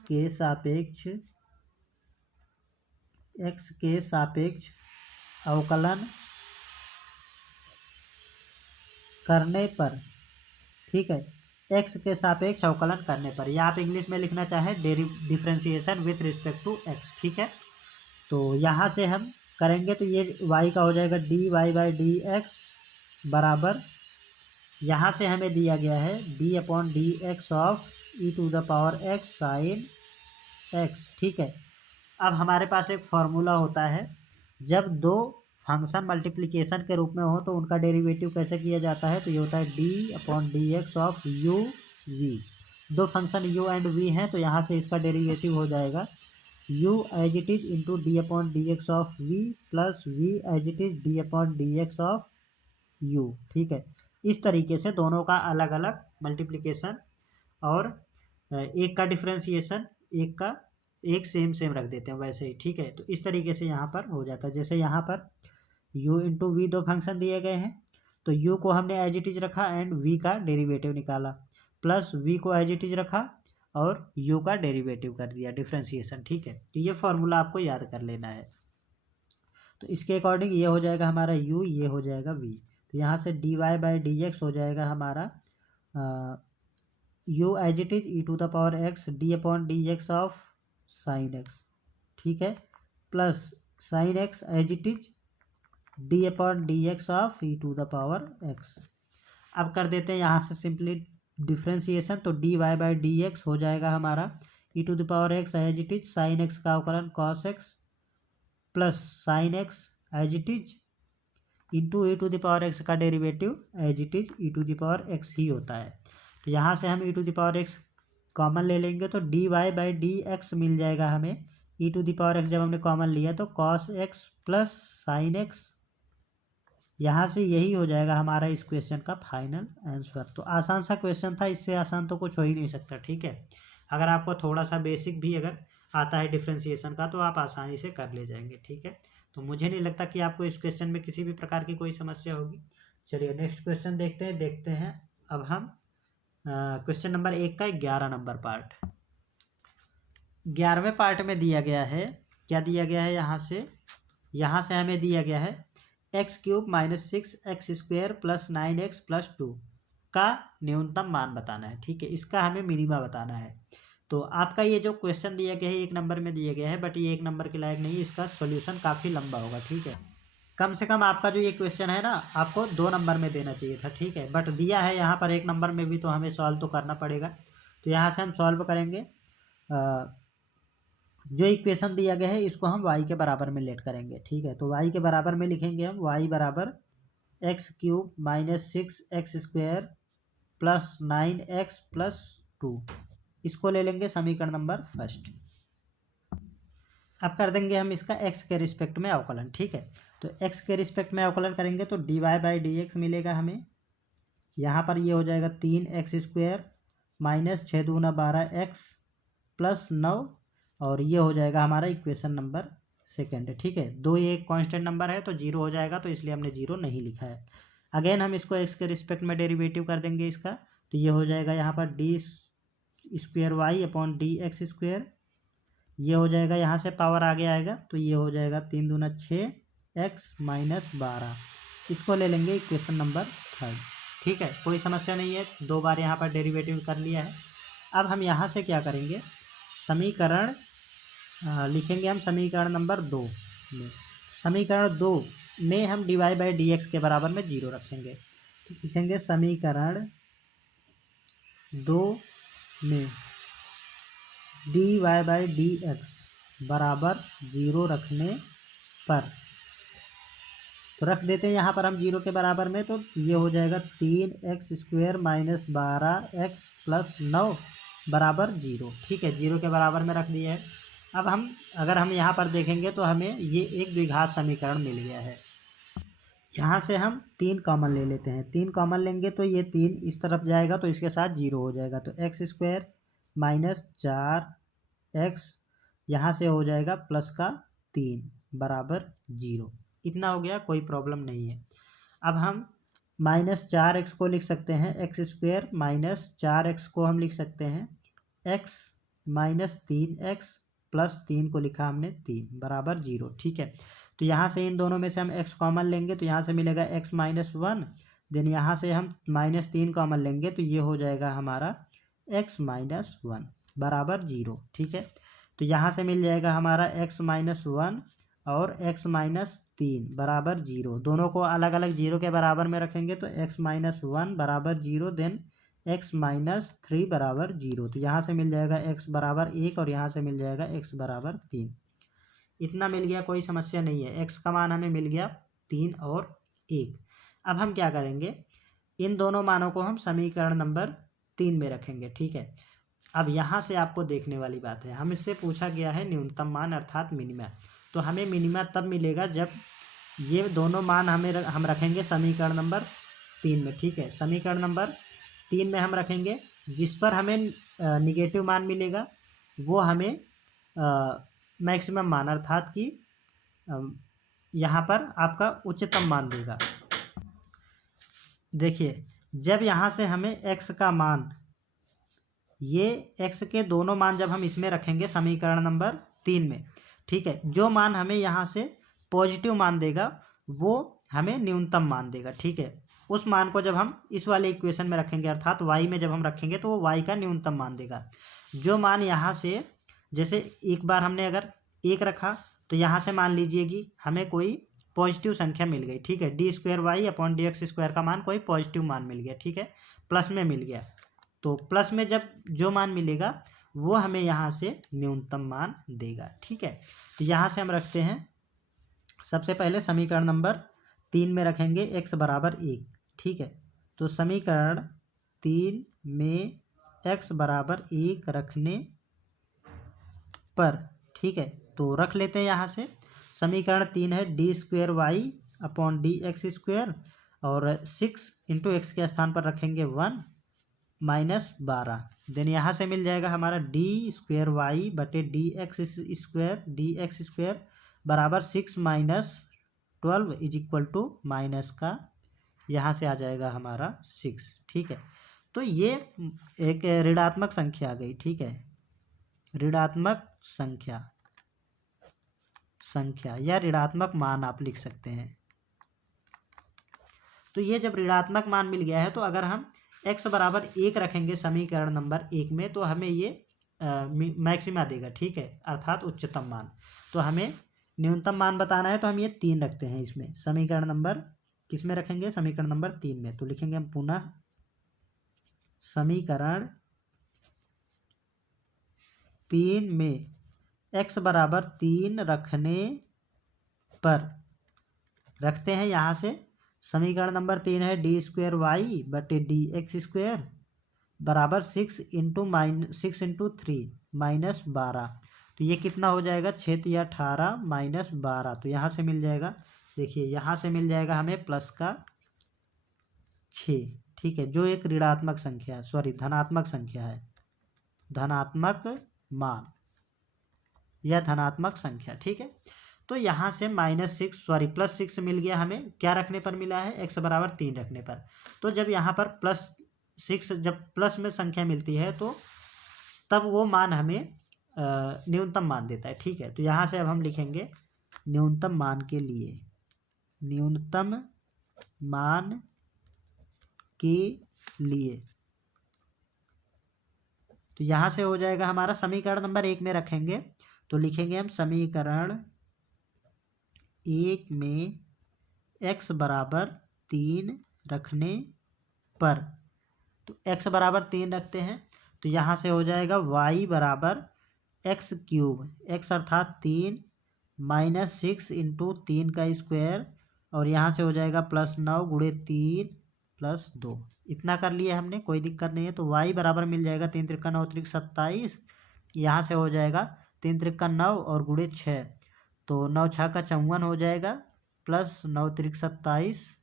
के सापेक्ष अवकलन करने पर। ठीक है, x के सापेक्ष अवकलन करने पर, या आप इंग्लिश में लिखना चाहें differentiation with respect to x। ठीक है, तो यहाँ से हम करेंगे तो ये y का हो जाएगा dy/dx बराबर, यहाँ से हमें दिया गया है d/dx of e⁻x sin x। ठीक है, अब हमारे पास एक फॉर्मूला होता है, जब दो फंक्शन मल्टीप्लिकेशन के रूप में हो तो उनका डेरिवेटिव कैसे किया जाता है, तो ये होता है d/dx ऑफ u v। दो फंक्शन u एंड v हैं, तो यहाँ से इसका डेरिवेटिव हो जाएगा u as it is into d/dx of v plus v as it is d/dx of u। ठीक है, इस तरीके से दोनों का अलग अलग मल्टीप्लिकेशन और एक का डिफ्रेंसिएशन, एक सेम सेम रख देते हैं वैसे ही, ठीक है। तो इस तरीके से यहाँ पर हो जाता है। जैसे यहाँ पर u इंटू वी दो फंक्शन दिए गए हैं, तो u को हमने एज इट इज रखा एंड v का डेरिवेटिव निकाला, प्लस v को एज इट इज रखा और u का डेरिवेटिव कर दिया, डिफ्रेंसिएशन, ठीक है। तो ये फॉर्मूला आपको याद कर लेना है। तो इसके अकॉर्डिंग ये हो जाएगा हमारा u, ये हो जाएगा v। तो यहाँ से dy बाई डी एक्स हो जाएगा हमारा u as it is E to the power x D upon D X of sine X, ठीक है, plus sine X as it is D upon D X of E to the power X. अब कर देते हैं यहाँ से सिंपली डिफ्रेंसिएशन, तो D Y by D X हो जाएगा हमारा E to the power X as it is sine X का अवकलन cos X plus sine X as it is into E to the power X का derivative as it is E to the power X ही होता है। तो यहाँ से हम E to the power X common ले लेंगे, तो D Y by D X मिल जाएगा हमें। E to the power X जब हमने कॉमन लिया तो cos X plus sine X, यहाँ से यही हो जाएगा हमारा इस क्वेश्चन का फाइनल आंसर। तो आसान सा क्वेश्चन था, इससे आसान तो कुछ हो ही नहीं सकता, ठीक है। अगर आपको थोड़ा सा बेसिक भी अगर आता है डिफ्रेंसिएशन का तो आप आसानी से कर ले जाएंगे, ठीक है। तो मुझे नहीं लगता कि आपको इस क्वेश्चन में किसी भी प्रकार की कोई समस्या होगी। चलिए नेक्स्ट क्वेश्चन देखते हैं। अब हम क्वेश्चन नंबर 1 का 11 नंबर पार्ट, 11वें पार्ट में दिया गया है। क्या दिया गया है? यहाँ से हमें दिया गया है x cube minus 6x² plus 9x plus 2 का न्यूनतम मान बताना है, ठीक है। इसका हमें मिनिमा बताना है। तो आपका ये जो क्वेश्चन दिया गया है 1 नंबर में दिया गया है, बट ये 1 नंबर के लायक नहीं, इसका सॉल्यूशन काफ़ी लंबा होगा, ठीक है। कम से कम आपका जो ये क्वेश्चन है ना, आपको 2 नंबर में देना चाहिए था, ठीक है, बट दिया है यहाँ पर 1 नंबर में भी, तो हमें सॉल्व तो करना पड़ेगा। तो यहाँ से हम सॉल्व करेंगे। जो इक्वेशन दिया गया है इसको हम y के बराबर में लेट करेंगे, ठीक है। तो y के बराबर में लिखेंगे हम y बराबर x cube minus 6x² plus 9x plus 2, इसको ले लेंगे समीकरण नंबर फर्स्ट। अब कर देंगे हम इसका x के रिस्पेक्ट में अवकलन, ठीक है। तो x के रिस्पेक्ट में अवकलन करेंगे तो dy बाई डी एक्स मिलेगा हमें। यहाँ पर ये हो जाएगा 3x² माइनस 6 दूना 12x प्लस 9, और ये हो जाएगा हमारा इक्वेशन नंबर सेकेंड, ठीक है। 2 ये एक कांस्टेंट नंबर है तो 0 हो जाएगा, तो इसलिए हमने 0 नहीं लिखा है। अगेन हम इसको x के रिस्पेक्ट में डेरिवेटिव कर देंगे इसका, तो ये हो जाएगा यहाँ पर d² अपॉन dx², ये हो जाएगा, यहाँ से पावर आगे आएगा तो ये हो जाएगा 3 दूना 6x माइनस 12, इसको ले लेंगे इक्वेशन नंबर थर्ड, ठीक है। कोई समस्या नहीं है, 2 बार यहाँ पर डेरिवेटिव कर लिया है। अब हम यहाँ से क्या करेंगे, समीकरण लिखेंगे हम समीकरण नंबर 2 में। समीकरण 2 में हम dy बाई डी एक्स के बराबर में 0 रखेंगे, तो लिखेंगे समीकरण 2 में dy बाई डी एक्स बराबर 0 रखने पर, तो रख देते हैं यहाँ पर हम 0 के बराबर में, तो ये हो जाएगा 3x² माइनस 12x प्लस 9 बराबर 0, ठीक है। 0 के बराबर में रख दिया है। अब अगर हम यहाँ पर देखेंगे तो हमें ये एक द्विघात समीकरण मिल गया है। यहाँ से हम 3 कॉमन ले लेते हैं, 3 कॉमन लेंगे तो ये 3 इस तरफ जाएगा तो इसके साथ 0 हो जाएगा, तो x² माइनस 4x यहाँ से हो जाएगा प्लस का 3 बराबर 0, इतना हो गया, कोई प्रॉब्लम नहीं है। अब हम माइनस 4x को लिख सकते हैं, x² माइनस 4x को हम लिख सकते हैं x माइनस 3x प्लस 3 को लिखा हमने 3 बराबर 0, ठीक है। तो यहाँ से इन दोनों में से हम x कॉमन लेंगे तो यहाँ से मिलेगा x माइनस 1, देन यहाँ से हम माइनस 3 कॉमन लेंगे तो ये हो जाएगा हमारा x माइनस 1 बराबर 0, ठीक है। तो यहाँ से मिल जाएगा हमारा x माइनस 1 और x माइनस 3 बराबर 0, दोनों को अलग अलग 0 के बराबर में रखेंगे तो x माइनस 1 बराबर 0, देन x माइनस 3 बराबर 0, तो यहाँ से मिल जाएगा x बराबर 1 और यहाँ से मिल जाएगा x बराबर 3, इतना मिल गया, कोई समस्या नहीं है। x का मान हमें मिल गया 3 और 1। अब हम क्या करेंगे, इन दोनों मानों को हम समीकरण नंबर 3 में रखेंगे, ठीक है। अब यहाँ से आपको देखने वाली बात है, हमसे पूछा गया है न्यूनतम मान अर्थात मिनिमा, तो हमें मिनिमा तब मिलेगा जब ये दोनों मान हम रखेंगे समीकरण नंबर 3 में, ठीक है। समीकरण नंबर 3 में हम रखेंगे, जिस पर हमें निगेटिव मान मिलेगा वो हमें मैक्सिमम मान अर्थात कि यहाँ पर आपका उच्चतम मान देगा। देखिए, जब यहाँ से हमें x का मान, ये x के दोनों मान जब हम इसमें रखेंगे समीकरण नंबर 3 में, ठीक है, जो मान हमें यहाँ से पॉजिटिव मान देगा वो हमें न्यूनतम मान देगा, ठीक है। उस मान को जब हम इस वाले इक्वेशन में रखेंगे अर्थात y में जब हम रखेंगे तो वो y का न्यूनतम मान देगा। जो मान यहाँ से, जैसे एक बार हमने अगर 1 रखा तो यहाँ से मान लीजिए कि हमें कोई पॉजिटिव संख्या मिल गई, ठीक है, d²y/dx² का मान कोई पॉजिटिव मान मिल गया, ठीक है, प्लस में मिल गया। तो प्लस में जब जो मान मिलेगा वो हमें यहाँ से न्यूनतम मान देगा, ठीक है। तो यहाँ से हम रखते हैं, सबसे पहले समीकरण नंबर 3 में रखेंगे x बराबर 1, ठीक है। तो समीकरण 3 में x बराबर 1 रखने पर, ठीक है, तो रख लेते हैं यहाँ से। समीकरण 3 है d²y/dx² और 6 × x के स्थान पर रखेंगे 1 - 12। देन यहाँ से मिल जाएगा हमारा d²y/dx² बराबर 6 - 12 = माइनस का, यहाँ से आ जाएगा हमारा 6, ठीक है। तो ये एक ऋणात्मक संख्या आ गई, ठीक है, ऋणात्मक संख्या या ऋणात्मक मान आप लिख सकते हैं। तो ये जब ऋणात्मक मान मिल गया है तो अगर हम x बराबर 1 रखेंगे समीकरण नंबर 1 में तो हमें ये मैक्सिमा देगा, ठीक है, अर्थात उच्चतम मान। तो हमें न्यूनतम मान बताना है तो हम ये 3 रखते हैं इसमें, समीकरण नंबर किस में रखेंगे, समीकरण नंबर 3 में। तो लिखेंगे हम पुनः समीकरण 3 में x बराबर 3 रखने पर रखते हैं, यहाँ से समीकरण नंबर 3 है d²y/dx² बराबर 6 × 3 - 12। तो ये कितना हो जाएगा, 6 × 18 - 12। तो यहाँ से मिल जाएगा, देखिए यहाँ से मिल जाएगा हमें प्लस का 6, ठीक है, जो एक ऋणात्मक संख्या है, सॉरी धनात्मक संख्या है, धनात्मक मान या धनात्मक संख्या, ठीक है। तो यहाँ से +6 मिल गया हमें, क्या रखने पर मिला है, x बराबर 3 रखने पर। तो जब यहाँ पर +6 जब प्लस में संख्या मिलती है तो तब वो मान हमें न्यूनतम मान देता है, ठीक है। तो यहाँ से अब हम लिखेंगे न्यूनतम मान के लिए, न्यूनतम मान के लिए, तो यहाँ से हो जाएगा हमारा समीकरण नंबर 1 में रखेंगे तो लिखेंगे हम समीकरण 1 में x बराबर 3 रखने पर, तो x बराबर 3 रखते हैं तो यहाँ से हो जाएगा y बराबर x³ x अर्थात 3 - 6 × 3 का स्क्वायर और यहाँ से हो जाएगा +9 × 3 + 2। इतना कर लिया हमने, कोई दिक्कत नहीं है। तो y बराबर मिल जाएगा 3 × 3 = 9 × 3 = 27, यहाँ से हो जाएगा 3 × 3 = 9 और × 6 तो 9 × 6 = 54 हो जाएगा, +9 × 3 = 27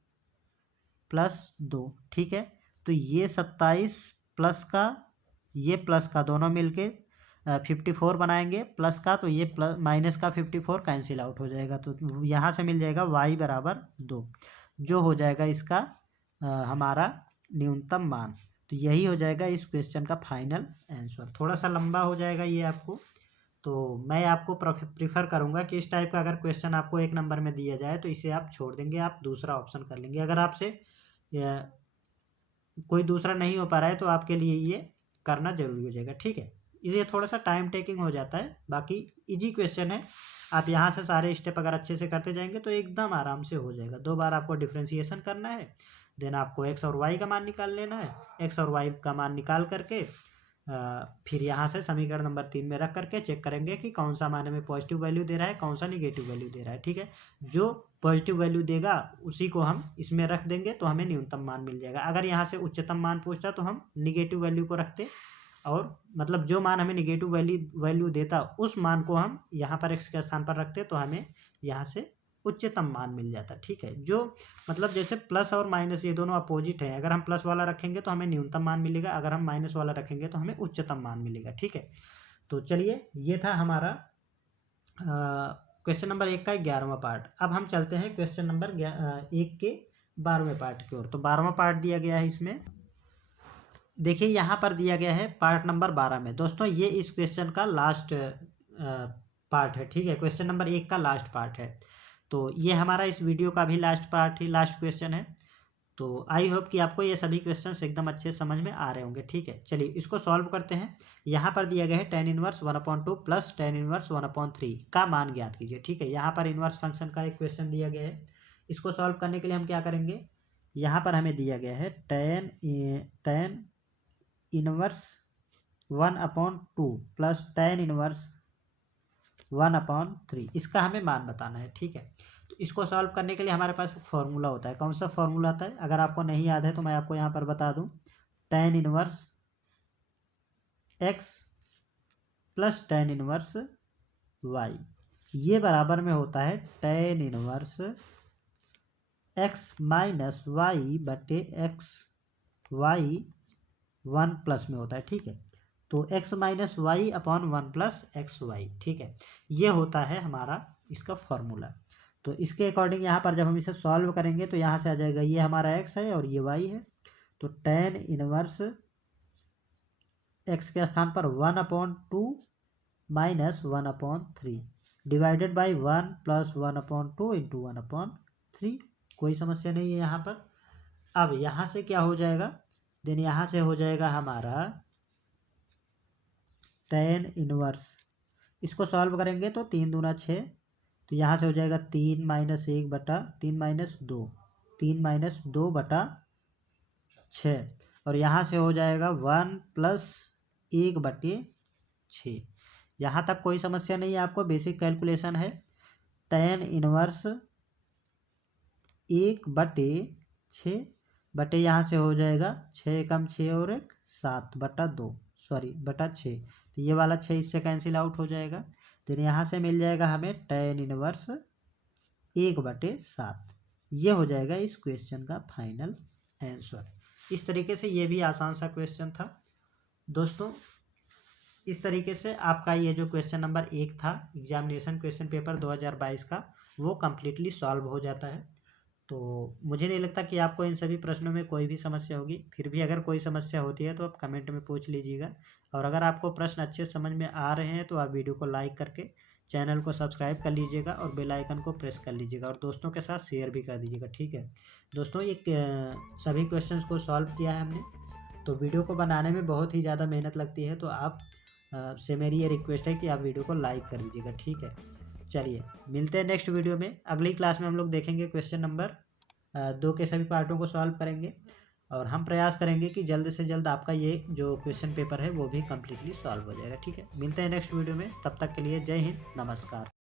+ 2, ठीक है। तो ये 27 प्लस का ये प्लस का दोनों मिलके 54 बनाएंगे, प्लस का तो ये प्लस माइनस का 54 कैंसिल आउट हो जाएगा। तो यहाँ से मिल जाएगा y बराबर 2, जो हो जाएगा इसका हमारा न्यूनतम मान। तो यही हो जाएगा इस क्वेश्चन का फाइनल आंसर। थोड़ा सा लंबा हो जाएगा ये आपको, तो मैं आपको प्रीफर करूंगा कि इस टाइप का अगर क्वेश्चन आपको 1 नंबर में दिया जाए तो इसे आप छोड़ देंगे, आप दूसरा ऑप्शन कर लेंगे। अगर आपसे कोई दूसरा नहीं हो पा रहा है तो आपके लिए ये करना जरूरी हो जाएगा, ठीक है। ये थोड़ा सा टाइम टेकिंग हो जाता है, बाकी इजी क्वेश्चन है। आप यहाँ से सारे स्टेप अगर अच्छे से करते जाएंगे तो एकदम आराम से हो जाएगा। 2 बार आपको डिफ्रेंशिएशन करना है, देन आपको x और y का मान निकाल लेना है। x और y का मान निकाल करके फिर यहाँ से समीकरण नंबर 3 में रख करके चेक करेंगे कि कौन सा मान हमें पॉजिटिव वैल्यू दे रहा है, कौन सा निगेटिव वैल्यू दे रहा है, ठीक है। जो पॉजिटिव वैल्यू देगा उसी को हम इसमें रख देंगे तो हमें न्यूनतम मान मिल जाएगा। अगर यहाँ से उच्चतम मान पूछता तो हम निगेटिव वैल्यू को रखते, और मतलब जो मान हमें निगेटिव वैल्यू देता उस मान को हम यहाँ पर x के स्थान पर रखते तो हमें यहाँ से उच्चतम मान मिल जाता। ठीक है, जो मतलब जैसे प्लस और माइनस ये दोनों अपोजिट है, अगर हम प्लस वाला रखेंगे तो हमें न्यूनतम मान मिलेगा, अगर हम माइनस वाला रखेंगे तो हमें उच्चतम मान मिलेगा। ठीक है, तो चलिए ये था हमारा क्वेश्चन नंबर 1 का 11वां पार्ट। अब हम चलते हैं क्वेश्चन नंबर 1 के 12वें पार्ट की ओर। तो 12वां पार्ट दिया गया है इसमें, देखिए यहाँ पर दिया गया है पार्ट नंबर 12 में। दोस्तों ये इस क्वेश्चन का लास्ट पार्ट है। ठीक है, क्वेश्चन नंबर 1 का लास्ट पार्ट है, तो ये हमारा इस वीडियो का भी लास्ट पार्ट ही लास्ट क्वेश्चन है। तो आई होप कि आपको ये सभी क्वेश्चंस एकदम अच्छे समझ में आ रहे होंगे। ठीक है, चलिए इसको सॉल्व करते हैं। यहाँ पर दिया गया है tan inverse 1/2 plus tan inverse 1/3 का मान ज्ञात कीजिए। ठीक है, यहाँ पर इनवर्स फंक्शन का एक क्वेश्चन दिया गया है। इसको सॉल्व करने के लिए हम क्या करेंगे, यहाँ पर हमें दिया गया है tan inverse 1/2 plus tan inverse 1/3, इसका हमें मान बताना है। ठीक है, तो इसको सॉल्व करने के लिए हमारे पास एक फॉर्मूला होता है। कौन सा फॉर्मूला आता है, अगर आपको नहीं याद है तो मैं आपको यहाँ पर बता दूँ। tan inverse x plus tan inverse y, ये बराबर में होता है tan inverse x minus y बटे x, y 1 प्लस में होता है। ठीक है, तो x minus y upon 1 plus x y. ठीक है, ये होता है हमारा इसका फॉर्मूला। तो इसके अकॉर्डिंग यहाँ पर जब हम इसे सॉल्व करेंगे तो यहाँ से आ जाएगा, ये हमारा x है और ये y है, तो tan इनवर्स x के स्थान पर 1/2 minus 1/3 divided by 1 plus 1/2 into 1/3। कोई समस्या नहीं है यहाँ पर। अब यहाँ से क्या हो जाएगा, देन यहाँ से हो जाएगा हमारा tan इनवर्स, इसको सॉल्व करेंगे तो 3 दूना 6, तो यहाँ से हो जाएगा 3 माइनस 1 बटा 3 माइनस 2, 3 माइनस 2 बटा 6, और यहाँ से हो जाएगा 1 प्लस 1 बटे 6। यहाँ तक कोई समस्या नहीं है, आपको बेसिक कैलकुलेशन है। tan इनवर्स 1 बटे 6 बटे यहाँ से हो जाएगा 6 कम 6 और 1 7 बटा 2, सॉरी बटा 6, तो ये वाला 6 इससे कैंसिल आउट हो जाएगा। तो यहाँ से मिल जाएगा हमें tan इनवर्स 1 बटे 7। ये हो जाएगा इस क्वेश्चन का फाइनल आंसर। इस तरीके से ये भी आसान सा क्वेश्चन था दोस्तों। इस तरीके से आपका ये जो क्वेश्चन नंबर 1 था एग्जामिनेशन क्वेश्चन पेपर 2022 का, वो कम्प्लीटली सॉल्व हो जाता है। तो मुझे नहीं लगता कि आपको इन सभी प्रश्नों में कोई भी समस्या होगी। फिर भी अगर कोई समस्या होती है तो आप कमेंट में पूछ लीजिएगा, और अगर आपको प्रश्न अच्छे समझ में आ रहे हैं तो आप वीडियो को लाइक करके चैनल को सब्सक्राइब कर लीजिएगा और बेल आइकन को प्रेस कर लीजिएगा, और दोस्तों के साथ शेयर भी कर दीजिएगा। ठीक है दोस्तों, ये सभी क्वेश्चंस को सॉल्व किया है हमने। तो वीडियो को बनाने में बहुत ही ज़्यादा मेहनत लगती है, तो आप से मेरी ये रिक्वेस्ट है कि आप वीडियो को लाइक कर दीजिएगा। ठीक है, चलिए मिलते हैं नेक्स्ट वीडियो में। अगली क्लास में हम लोग देखेंगे क्वेश्चन नंबर 2 के सभी पार्टों को सॉल्व करेंगे, और हम प्रयास करेंगे कि जल्द से जल्द आपका ये जो क्वेश्चन पेपर है वो भी कम्प्लीटली सॉल्व हो जाएगा। ठीक है, मिलते हैं नेक्स्ट वीडियो में, तब तक के लिए जय हिंद, नमस्कार।